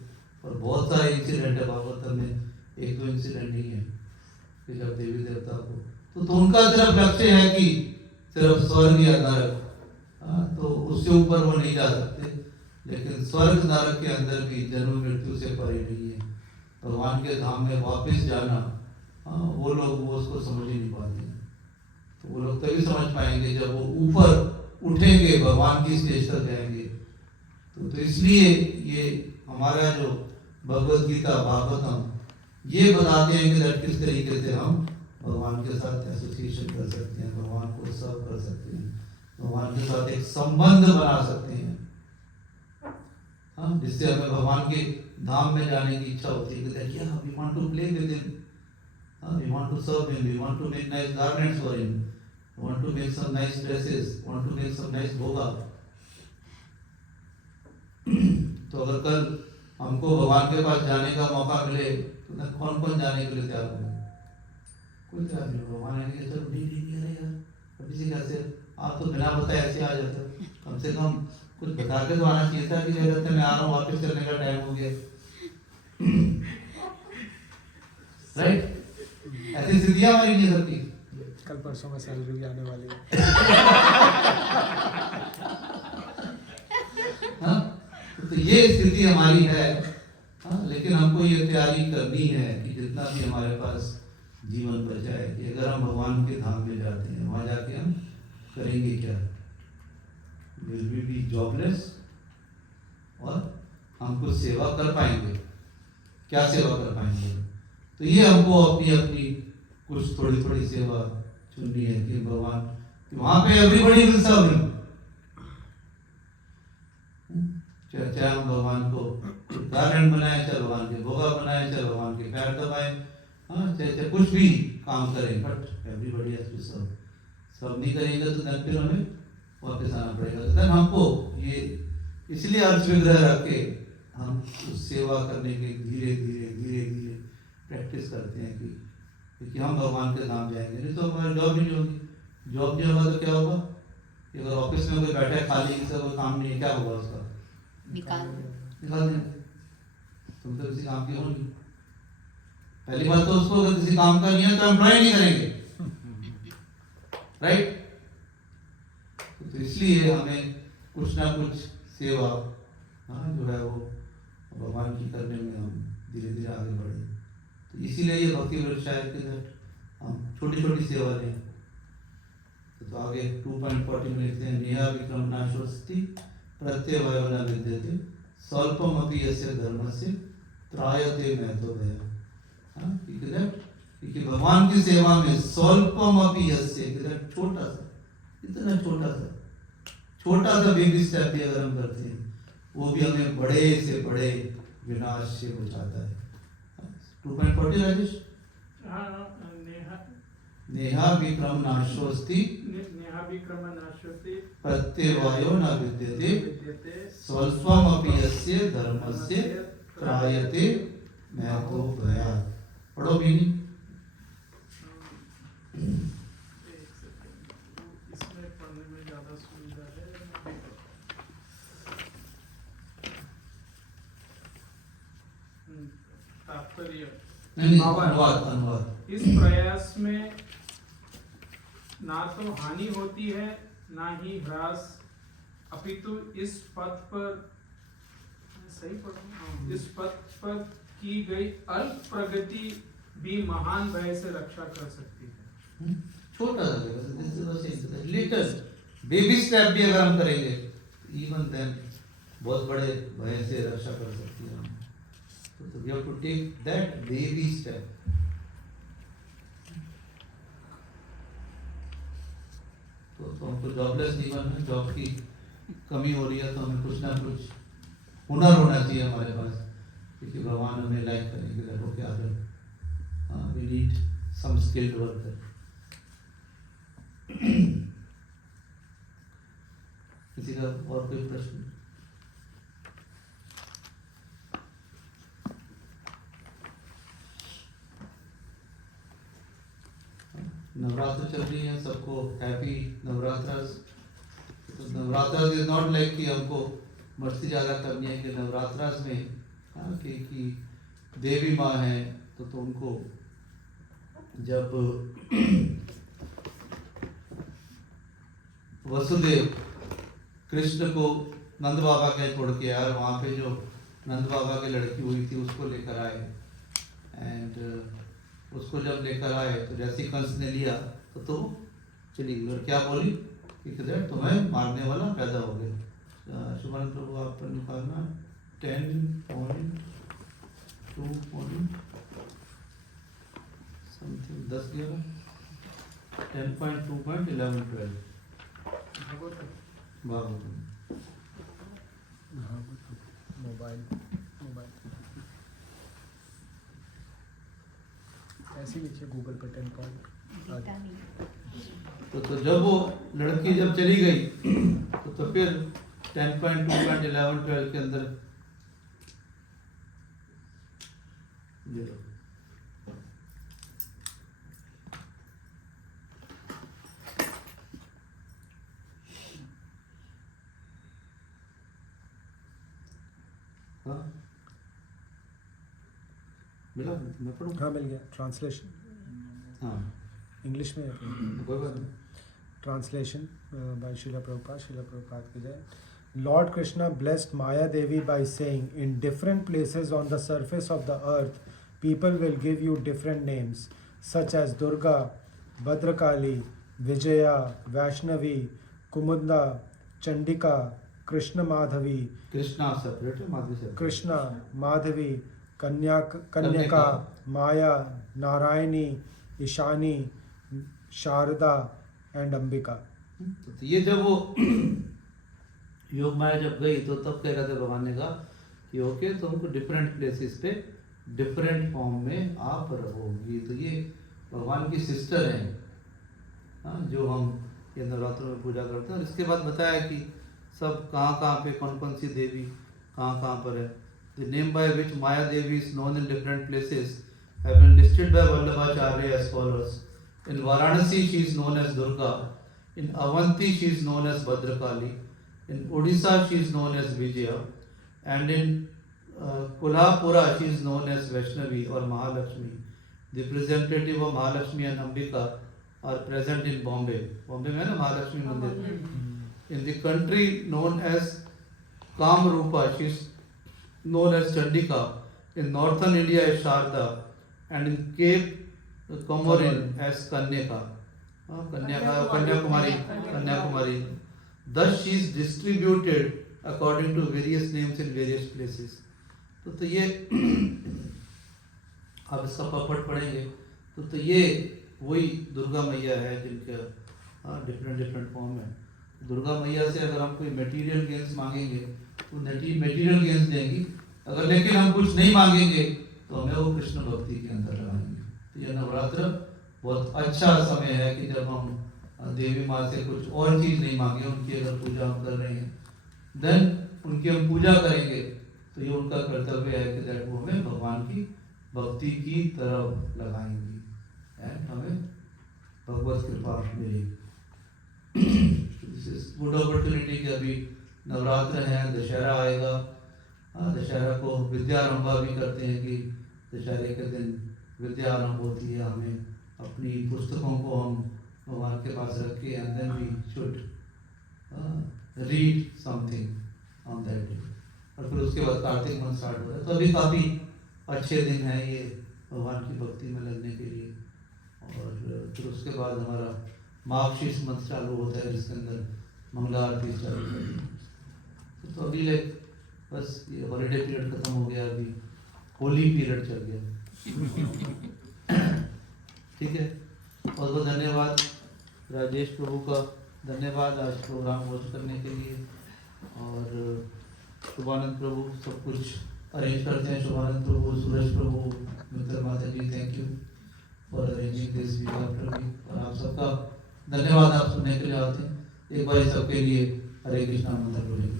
और बहुत सारे इंसिडेंट है भागवतम में, एक दो इंसिडेंट नहीं है कि जब देवी देवता को तो उनका सिर्फ लक्ष्य है कि सिर्फ स्वर्ग या नरक, तो उससे ऊपर वो नहीं जा सकते। लेकिन स्वर्ग नरक के अंदर भी जन्म मृत्यु से परे नहीं है। भगवान के धाम में वापस जाना वो लोग वो उसको समझ ही नहीं पाते। तो वो लोग तभी समझ पाएंगे जब वो ऊपर उठेंगे, भगवान की स्टेज तक जाएंगे। तो इसलिए ये हमारा जो भगवत गीता भागवतम ये बताते हैं कि किस तरीके से हम भगवान के साथ एसोसिएशन कर सकते हैं, भगवान को सर्व कर सकते हैं, भगवान के साथ एक संबंध बना सकते हैं, जिससे हमें भगवान के धाम में जाने की इच्छा होती है कि yeah, we want to play with him, we want to serve him, we want to make nice garments for him, want to make some nice dresses, want to make some nice bhoga। तो अगर कल हमको भगवान के पास जाने का मौका मिले तो कौन कौन जाने के लिए तैयार होगा? कोई तैयार नहीं होगा। भगवान आएंगे चलो नहीं अरे यार अभी से कैसे, आप तो बिना बताए ऐसे आ जाते, कम से कम कुछ बता के तो आना चाहिए था कि जरूरत है मैं आ रहा हूँ, वापस चलने का टाइम हो गया। राइट, ऐसी स्थितियां हमारी नहीं सकती। कल परसों में सैलरी भी आने वाली है। हाँ? तो ये स्थिति हमारी है। हाँ? लेकिन हमको ये तैयारी करनी है कि जितना भी हमारे पास जीवन बचा है कि अगर हम भगवान के धाम में जाते हैं वहां जाके हम करेंगे क्या? विल वी बी जॉबलेस और हम कुछ सेवा कर पाएंगे? क्या सेवा कर पाएंगे? तो ये हमको अपनी अपनी कुछ थोड़ी थोड़ी सेवा चुननी है कि भगवान वहां पे एवरीबॉडी विल सर्व हिम। चाहे हम भगवान को गार्डन बनाए, चाहे भगवान के भोगा बनाए, चाहे भगवान के पैर दबाए, हाँ चाहे कुछ भी काम करें, but everybody has to serve. सब नहीं करेंगे तो then फिर हमें वापस आना पड़ेगा। तो हमको ये इसलिए अर्थ विग्रह रख के हम उस सेवा करने के धीरे धीरे धीरे धीरे प्रैक्टिस करते हैं कि हम भगवान के धाम जाएंगे। नहीं तो हमारी जॉब ही नहीं होगी। जॉब नहीं होगा तो क्या होगा? अगर ऑफिस में कोई बैठा है खाली, किसी कोई काम नहीं है, क्या होगा उसका? निकाल देंगे। तुम तो किसी काम की हो नहीं। पहली बात तो उसको अगर किसी काम का नहीं है तो एम्प्लॉय नहीं करेंगे, राइट? तो इसलिए हमें कुछ ना कुछ सेवा जो है वो भगवान की करने में हम धीरे धीरे आगे बढ़े। तो इसीलिए ये भक्ति वृक्षा है कि हम छोटी छोटी सेवा लें। तो आगे 2.40 में लिखते हैं नेहा विक्रम नाशोस्ति प्रत्यवयो न विद्यते स्वल्पम अपि यस्य धर्मस्य त्रायते महतो भयः। क्योंकि भगवान की सेवा में स्वल्पम अपि यस्य, छोटा सा, इतना छोटा सा बेबी स्टेप भी अगर हम करते हैं वो भी हमें बड़े से बड़े विनाश से बचाता है। 2.40 राजेश, नेहा विक्रम नाशोस्ति प्रत्यवायो न विद्यते स्वल्पम अपि यस्य धर्मस्य त्रायते महतो भयः। पढ़ो भी नहीं। इसमें पढ़ने में ज्यादा सुविधा है। तात्पर्य अनुवाद। इस प्रयास में ना तो हानि होती है ना ही ह्रास, अपितु इस पथ पर सही पढ़ो, इस पथ पर की गई अल्प प्रगति भी महान भय से रक्षा कर सकती है। छोटा सा लगेगा, लिटिल बेबी स्टेप भी अगर हम करेंगे इवन देन बहुत बड़े भय से रक्षा कर सकती है हमें। तो we have to take that baby step. तो हमको जॉबलेस जीवन में जॉब की कमी हो रही है, तो हमें कुछ ना कुछ हुनर होना चाहिए हमारे पास, क्योंकि भगवान हमें लाइक करेंगे लोगों के आदर। We need some skilled worker. किसी का और कोई प्रश्न? नवरात्र चल रही है, सबको हैप्पी नवरात्रस। तो नवरात्र इज नॉट लाइक कि हमको मस्ती ज़्यादा करनी है, कि नवरात्रस में कि देवी माँ है तो उनको जब वसुदेव कृष्ण को नंद बाबा के छोड़ के आया, वहाँ पे जो नंद बाबा की लड़की हुई थी उसको लेकर आए, एंड उसको जब लेकर आए तो जैसे कंस ने लिया तो चली गई, और क्या बोली कि किधर तुम्हें मारने वाला पैदा हो गया। शुभन प्रभु आप पर निकालना 10.2 समथिंग 10-11 10.2.11-12 मोबाइल ऐसे ही नीचे गूगल पे 10 पॉइंट। तो जब वो लड़की जब चली गई तो फिर 10.2.11-12 के अंदर ये लो। हाँ मिला, मैं पढ़ूँ? हाँ मिल गया ट्रांसलेशन। हाँ इंग्लिश में कोई बात नहीं। Translation by Srila Prabhupada ki jai. Lord Krishna blessed Maya Devi by saying, in different places on the surface of the earth, people will give you different names, such as Durga, Bhadrakali, Vijaya, Vaishnavi, Kumunda, Chandika, Krishna Madhavi, Krishna separate है, Madhavi separate. Krishna, Madhavi, Kanyaka, Maya, Narayani, Ishani, Sharada and Ambika. तो ये जब वो योग माया जब गई तो तब कह रहे थे भगवान ने कहा कि ओके तुमको डिफरेंट प्लेसेस पे डिफरेंट फॉर्म में आप रहोगी। तो ये भगवान की सिस्टर हैं, हाँ, जो हम ये नवरात्रों में पूजा करते हैं। और इसके बाद बताया कि सब कहाँ पे कौन कौन सी देवी कहाँ पर है। The name by which Maya Devi is known in different places have been listed by Vallabhacharya as followers. In Varanasi, she is known as Durga. In Avanti, she is known as Bhadrakali. In Odisha, she is known as Vijaya. And in Kolhapura, she is known as Vaishnavi or Mahalakshmi. The representative of Mahalakshmi and Ambika are present in Bombay. Bombay में ना Mahalakshmi मंदिर। In the country known as Kamrupa, she is known as Chandika. In northern India is Sharda. And in Cape Comorin as Kanyaka, Kanyakumari. Thus she is distributed according to various names in various places. तो ये आप इसका puppet पढ़ेंगे तो ये वही दुर्गा मैया है जिनके डिफरेंट फॉर्म है। दुर्गा मैया से अगर हम कोई मटेरियल गेन्स मांगेंगे तो मटेरियल गेन्स देंगी, अगर लेकिन हम कुछ नहीं मांगेंगे तो हमें वो कृष्ण भक्ति के अंदर लगाएंगे। तो यह नवरात्र बहुत अच्छा समय है कि जब हम देवी माँ से कुछ और चीज़ नहीं मांगे, उनकी अगर पूजा हम कर रहे हैं देन उनकी हम पूजा करेंगे तो ये उनका कर्तव्य है कि दैट वो हमें भगवान की भक्ति की तरफ लगाएंगी एंड हमें भगवत कृपा मिलेगी। दिस इज गुड अपॉर्चुनिटी कि अभी नवरात्र है, दशहरा आएगा। दशहरा को विद्यारंभा भी करते हैं कि दशहरे के दिन विद्या आरंभ होती है। हमें अपनी पुस्तकों को हम भगवान के पास रख के and then we should read something on that day. और फिर उसके बाद कार्तिक मंथ स्टार्ट हो रहा है, तो अभी काफ़ी अच्छे दिन हैं ये भगवान की भक्ति में लगने के लिए। और फिर उसके बाद हमारा मार्गशीर्ष मंथ चालू होता है जिसके अंदर मंगला आरती चालू होती है। तो अभी लाइक बस ये हॉलीडे पीरियड खत्म हो गया, अभी होली पीरियड चल गया। ठीक है, बहुत बहुत धन्यवाद राजेश प्रभु का, धन्यवाद आज प्रोग्राम होस्ट करने के लिए। और शुभानंद प्रभु सब कुछ अरेंज करते हैं, शुभानंद प्रभु, सूरज Prabhu, Mitra Mata ji, thank you for arranging this week after week. और आप सबका धन्यवाद, आप सुनने के लिए आते हैं। एक बार सबके लिए हरे कृष्णा मंत्र बोलेंगे।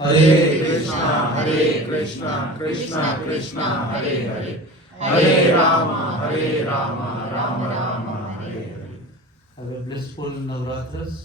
हरे कृष्णा कृष्णा कृष्णा हरे हरे, हरे Ram Ram Ram Hare Hare. Have a blissful Navratras.